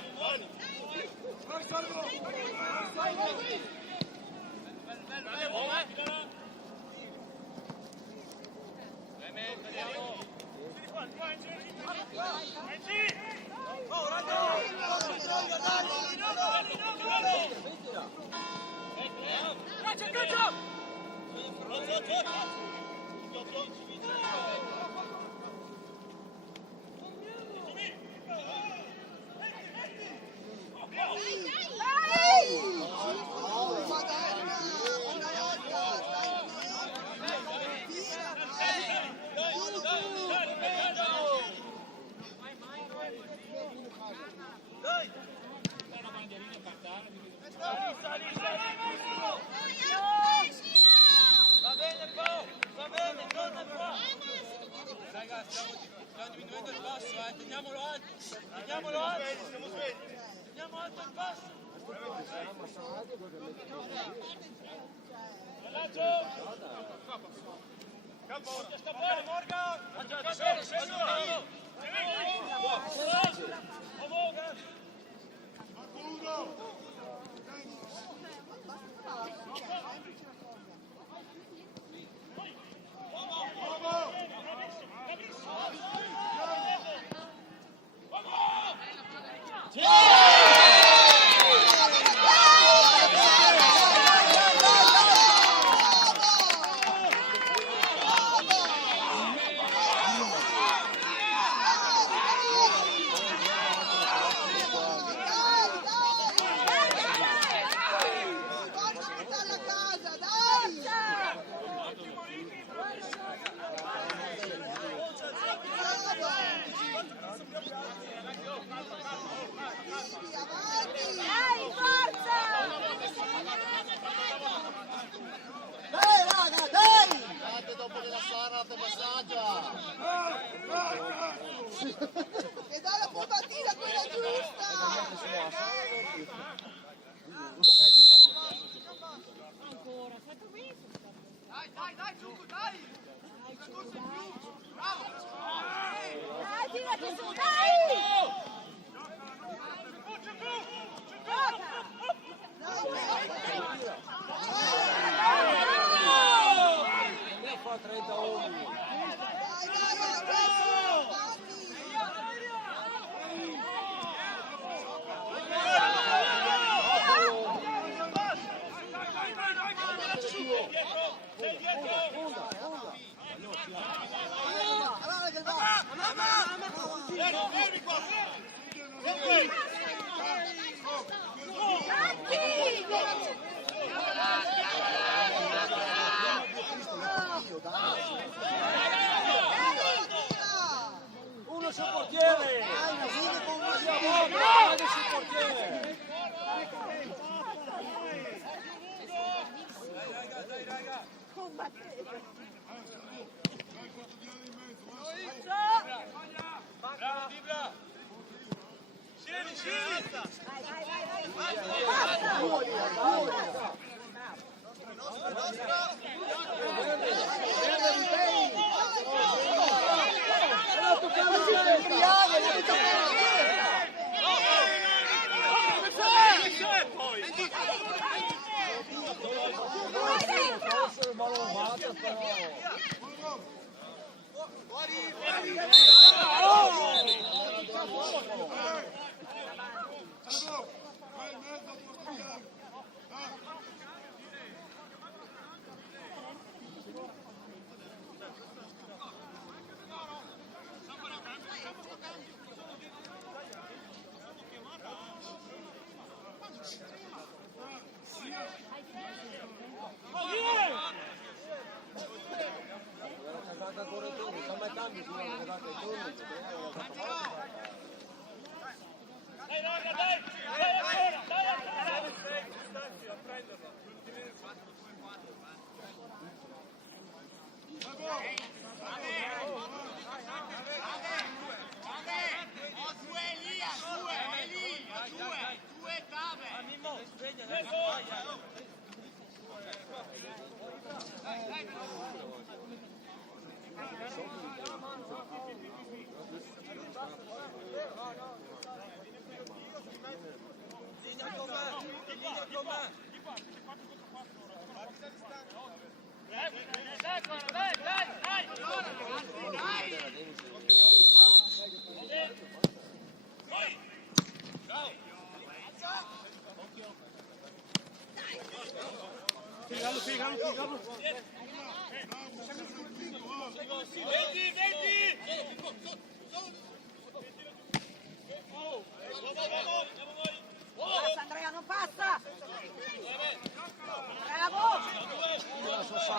Stiamo diminuendo il passo, teniamolo alto. Teniamolo alto il passo. Campo, scappare Morgan. Basta, massaggia! Che dà la fumatina quella giusta! Ancora, fai permesso. Dai, Giuco, dai! Bravo! Dai, tirati su, dai! Ne fa 30 uomini. Dai, adesso! Fermi qua! Uno sul portiere! Vado sul portiere! Bravo, Dibra! Scendi, scendi! Dai, raga, dai! Dai ancora! Dai ancora! Passa, Andrea, non passa! Bravo!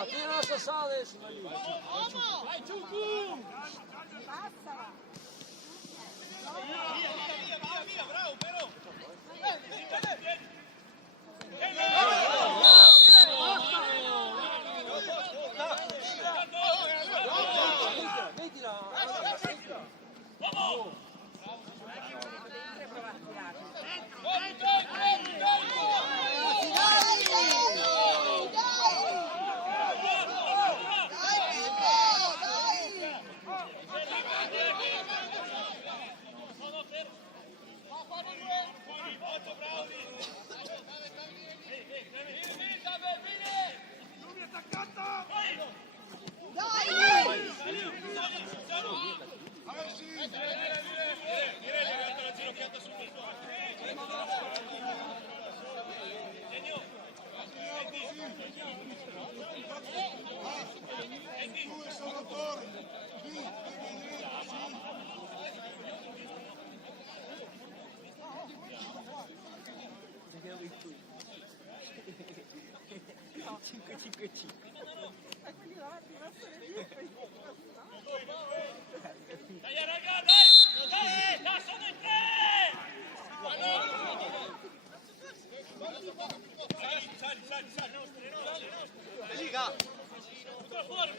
Tira la sassata adesso! Passa! Bravo, però! Dai, raga, dai! Dai, sono in tre! Sali! Fuori!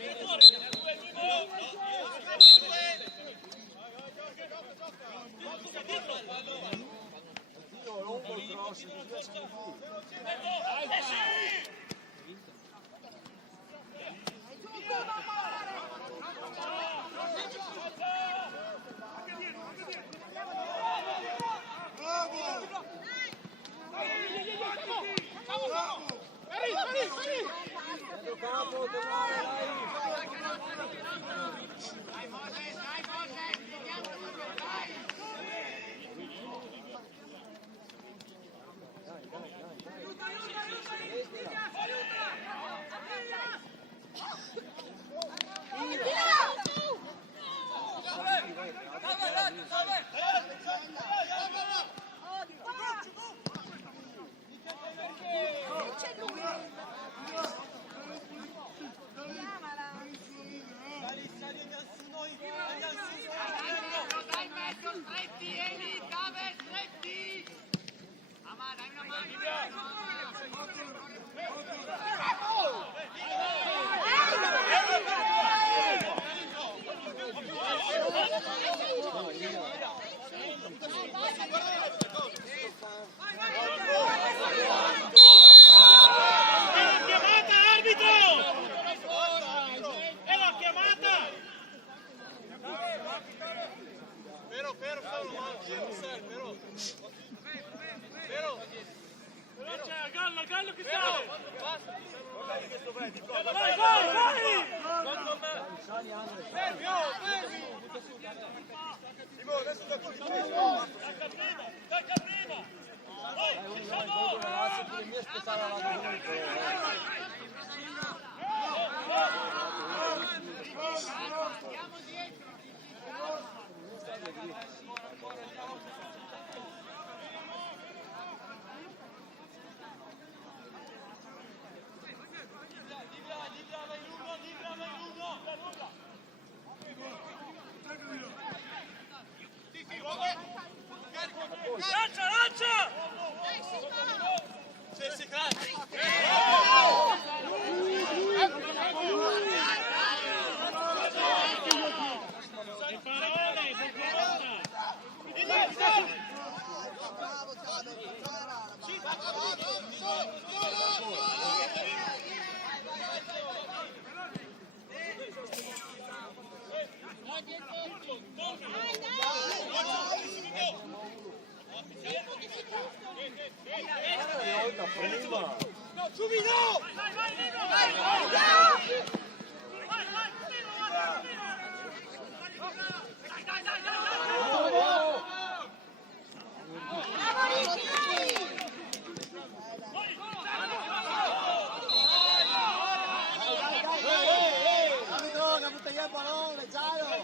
Però c'è Gallo che sta! Guarda che sto prendi, Vai, vai! fermi! Simone, adesso da qui! Tacca prima! Vai, ci siamo! Ragazzi, pure mi aspettare la Lancia! Si crazzi! Le parole, buona! Bravo Gianni,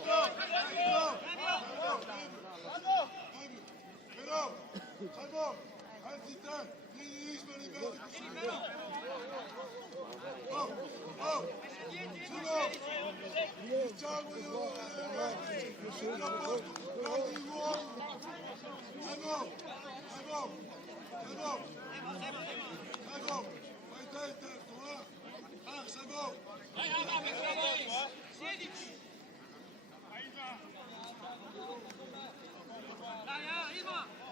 bravo. Salvo, anzi te, vieni lì, sono liberi. Oh, Salvo, diciamo io, sono a posto, guardi gli uomini. Salvo, fai te il terzo, va? Salvo. Siedici!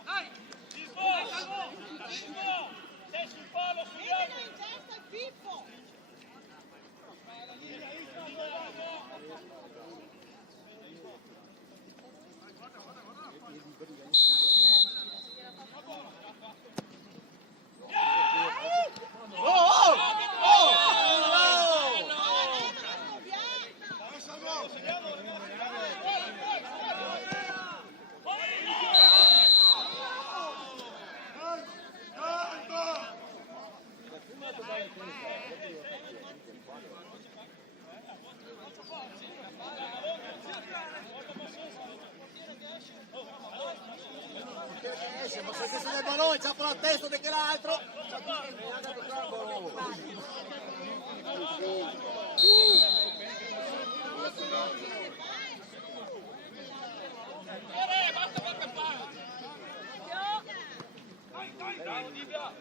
Dai! Pippo! Sei sul palo, sugli altri! in testa il Pippo! Ma perché se ne balò, c'ha la testa di che l'altro!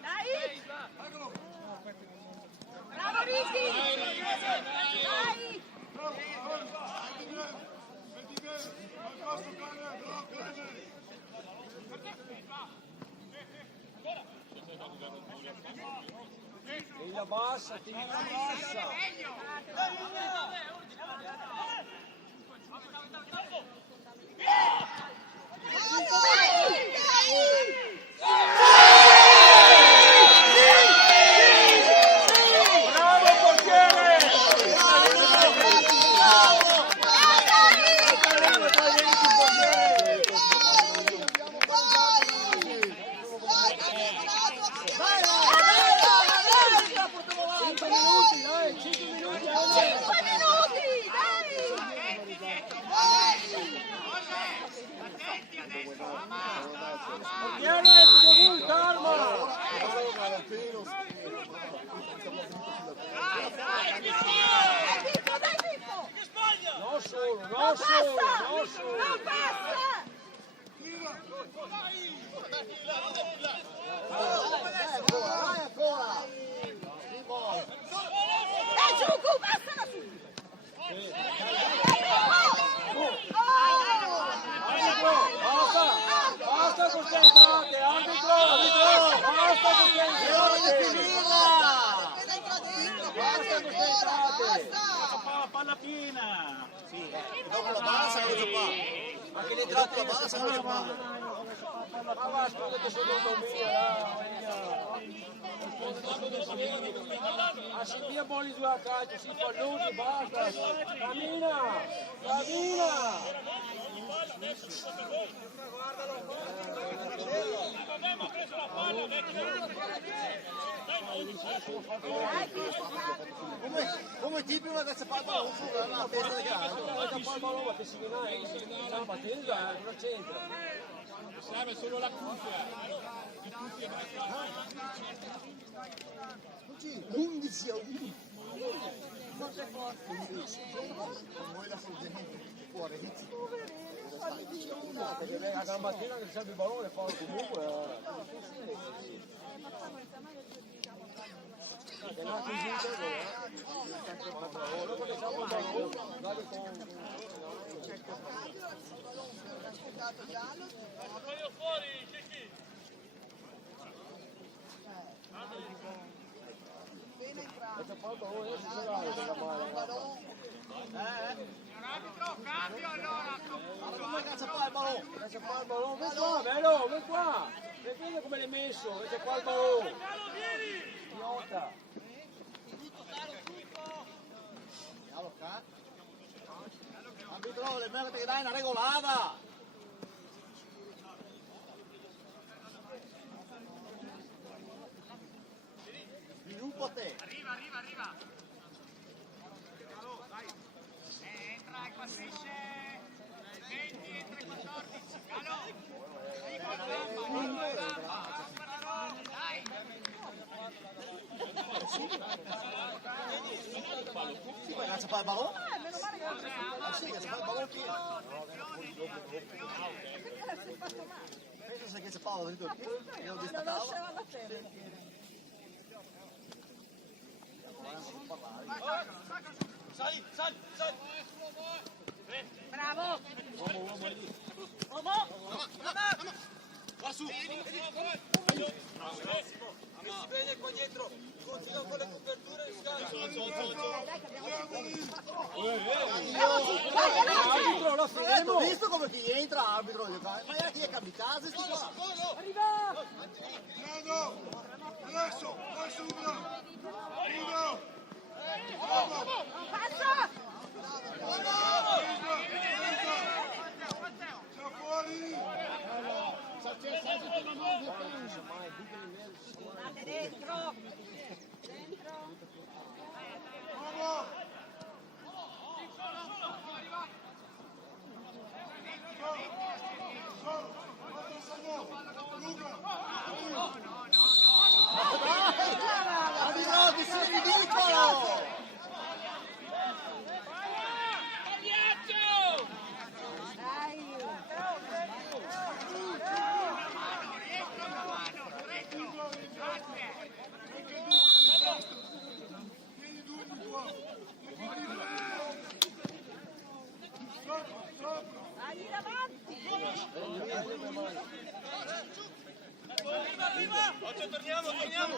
Dai! Bravo Ricci! Dai! Tieni la bassa, tieni la bassa! Palla piena! Dopo la palla sa che lo gioca. Anche l'entrata la palla sa che lo gioca. Ma va, scusate secondo me, si via bolli due a calcio, si fa l'uso, basta. Cammina! Cammina! Abbiamo preso la palla, vecchio. Come tipico adesso fa il pallone sulla testa di gara. Poi il pallone che si viene, sta battendo, cosa c'entra? Serve solo la cuffia. 11 a 1. Noi la gente fuori. Perché a gambatina che serve il pallone, fa comunque. Voglio fuori, Cicchi. Bene entrato. Arbitro, cambio allora. Come cazzo fa il pallone? Lascia qua il pallone, ven qua, bello, ven qua! Vedi come l'hai messo, lascia qua il pallone! Idiota! Arbitro, le merda che dai una regolata! Sviluppo a te! Arriva. Entra e passisce. 20, entra e 14. Gallo. Dai. Sì, poi cazzo fa il pallone? Meno male che non c'è. Sì, cazzo fa il pallone chi? Perché si è fatto male? Penso se che c'è Paolo dentro il piede, io Non distaccavo. lasciava la terra. Sali. Bravo! Va su! Si vede qua dietro, continua con le coperture e scarica! Arbitro, lo fermo! Ho visto come chi entra arbitro, ma era chi è capitato sti qua? Adesso, uno. Passa! Siamo fuori. Andate dentro! Arbitro, che sei ridicolo! Dai! Dai davanti! Oggi torniamo. Dai davanti!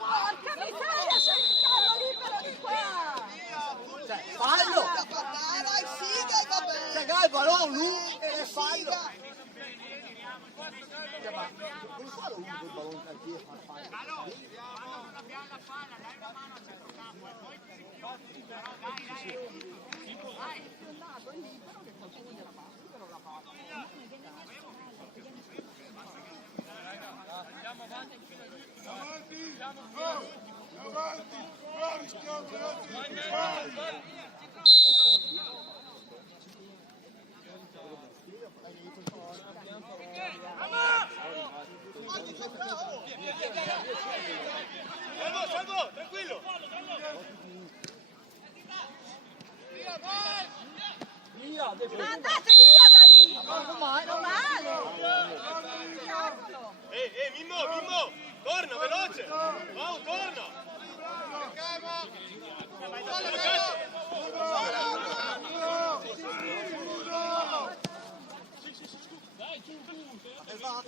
Porca miseria, c'è il callo libero di qua! Cioè, fallo! Dai, siga e va bene. Cioè, il pallone lui e è fallo! Cioè, ma come fa lui quel pallone al piede a far fallo? Quando non abbiamo la palla, dai una mano a centrocampo e poi però dai. Salvo, tranquillo. Via, Andate via da lì! Ma mai? Non male! Miracolo! Mimmo, torna, veloce. Wow, torna.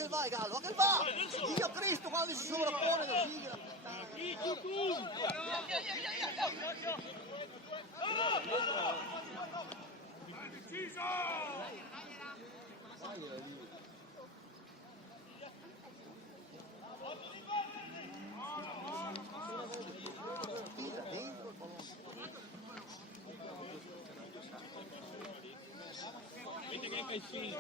che vai Gallo, che va! Dio Cristo quando si sovrappone così! Vedi che anche il film.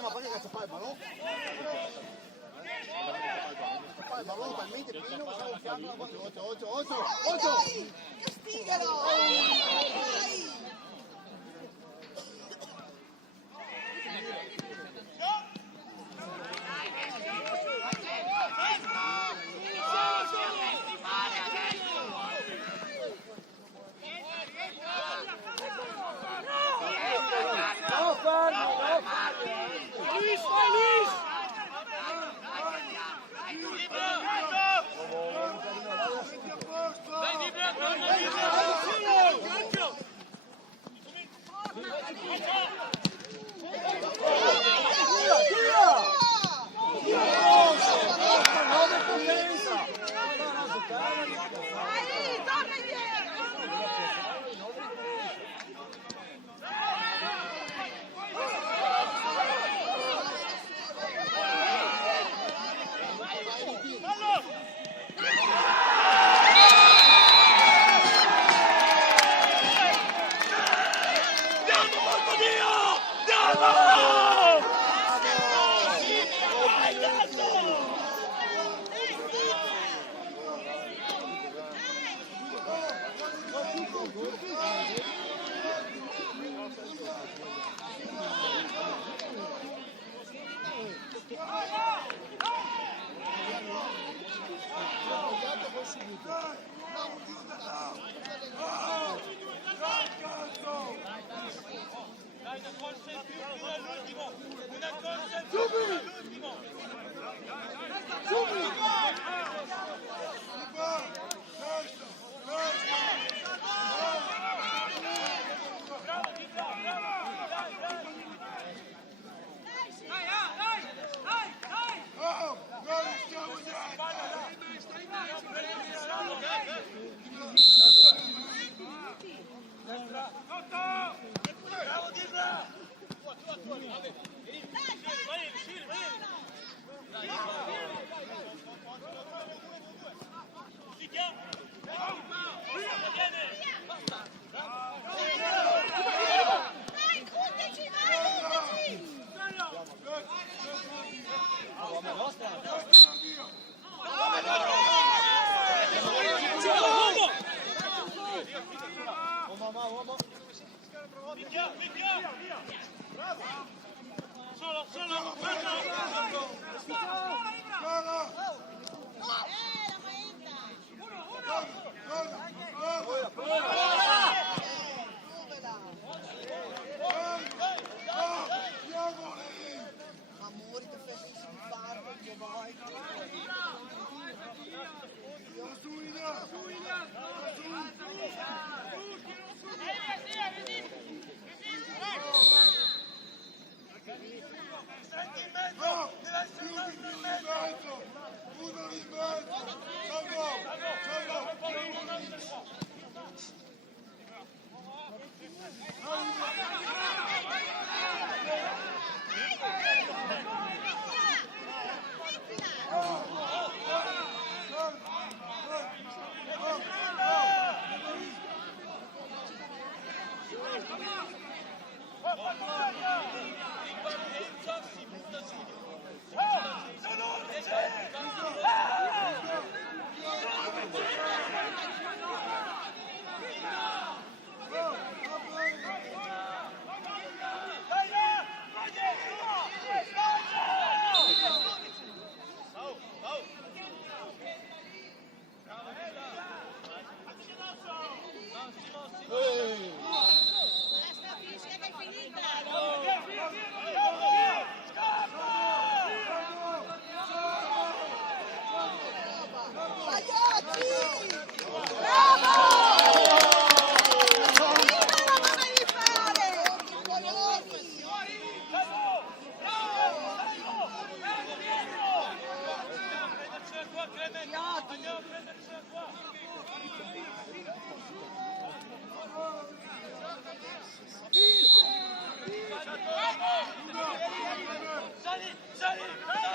Ma perché cazzo fa il ballone? Fa il ballone talmente pieno che stavo fianco a 8. Castigalo! Dai! Luis, vai Luis! Dai Vibra, torna Vibra! Dai, una corsa in più all'ultimo! Una corsa in più all'ultimo! Bravo Dibra! Amore, che fai senza mi fare, che vai. sali!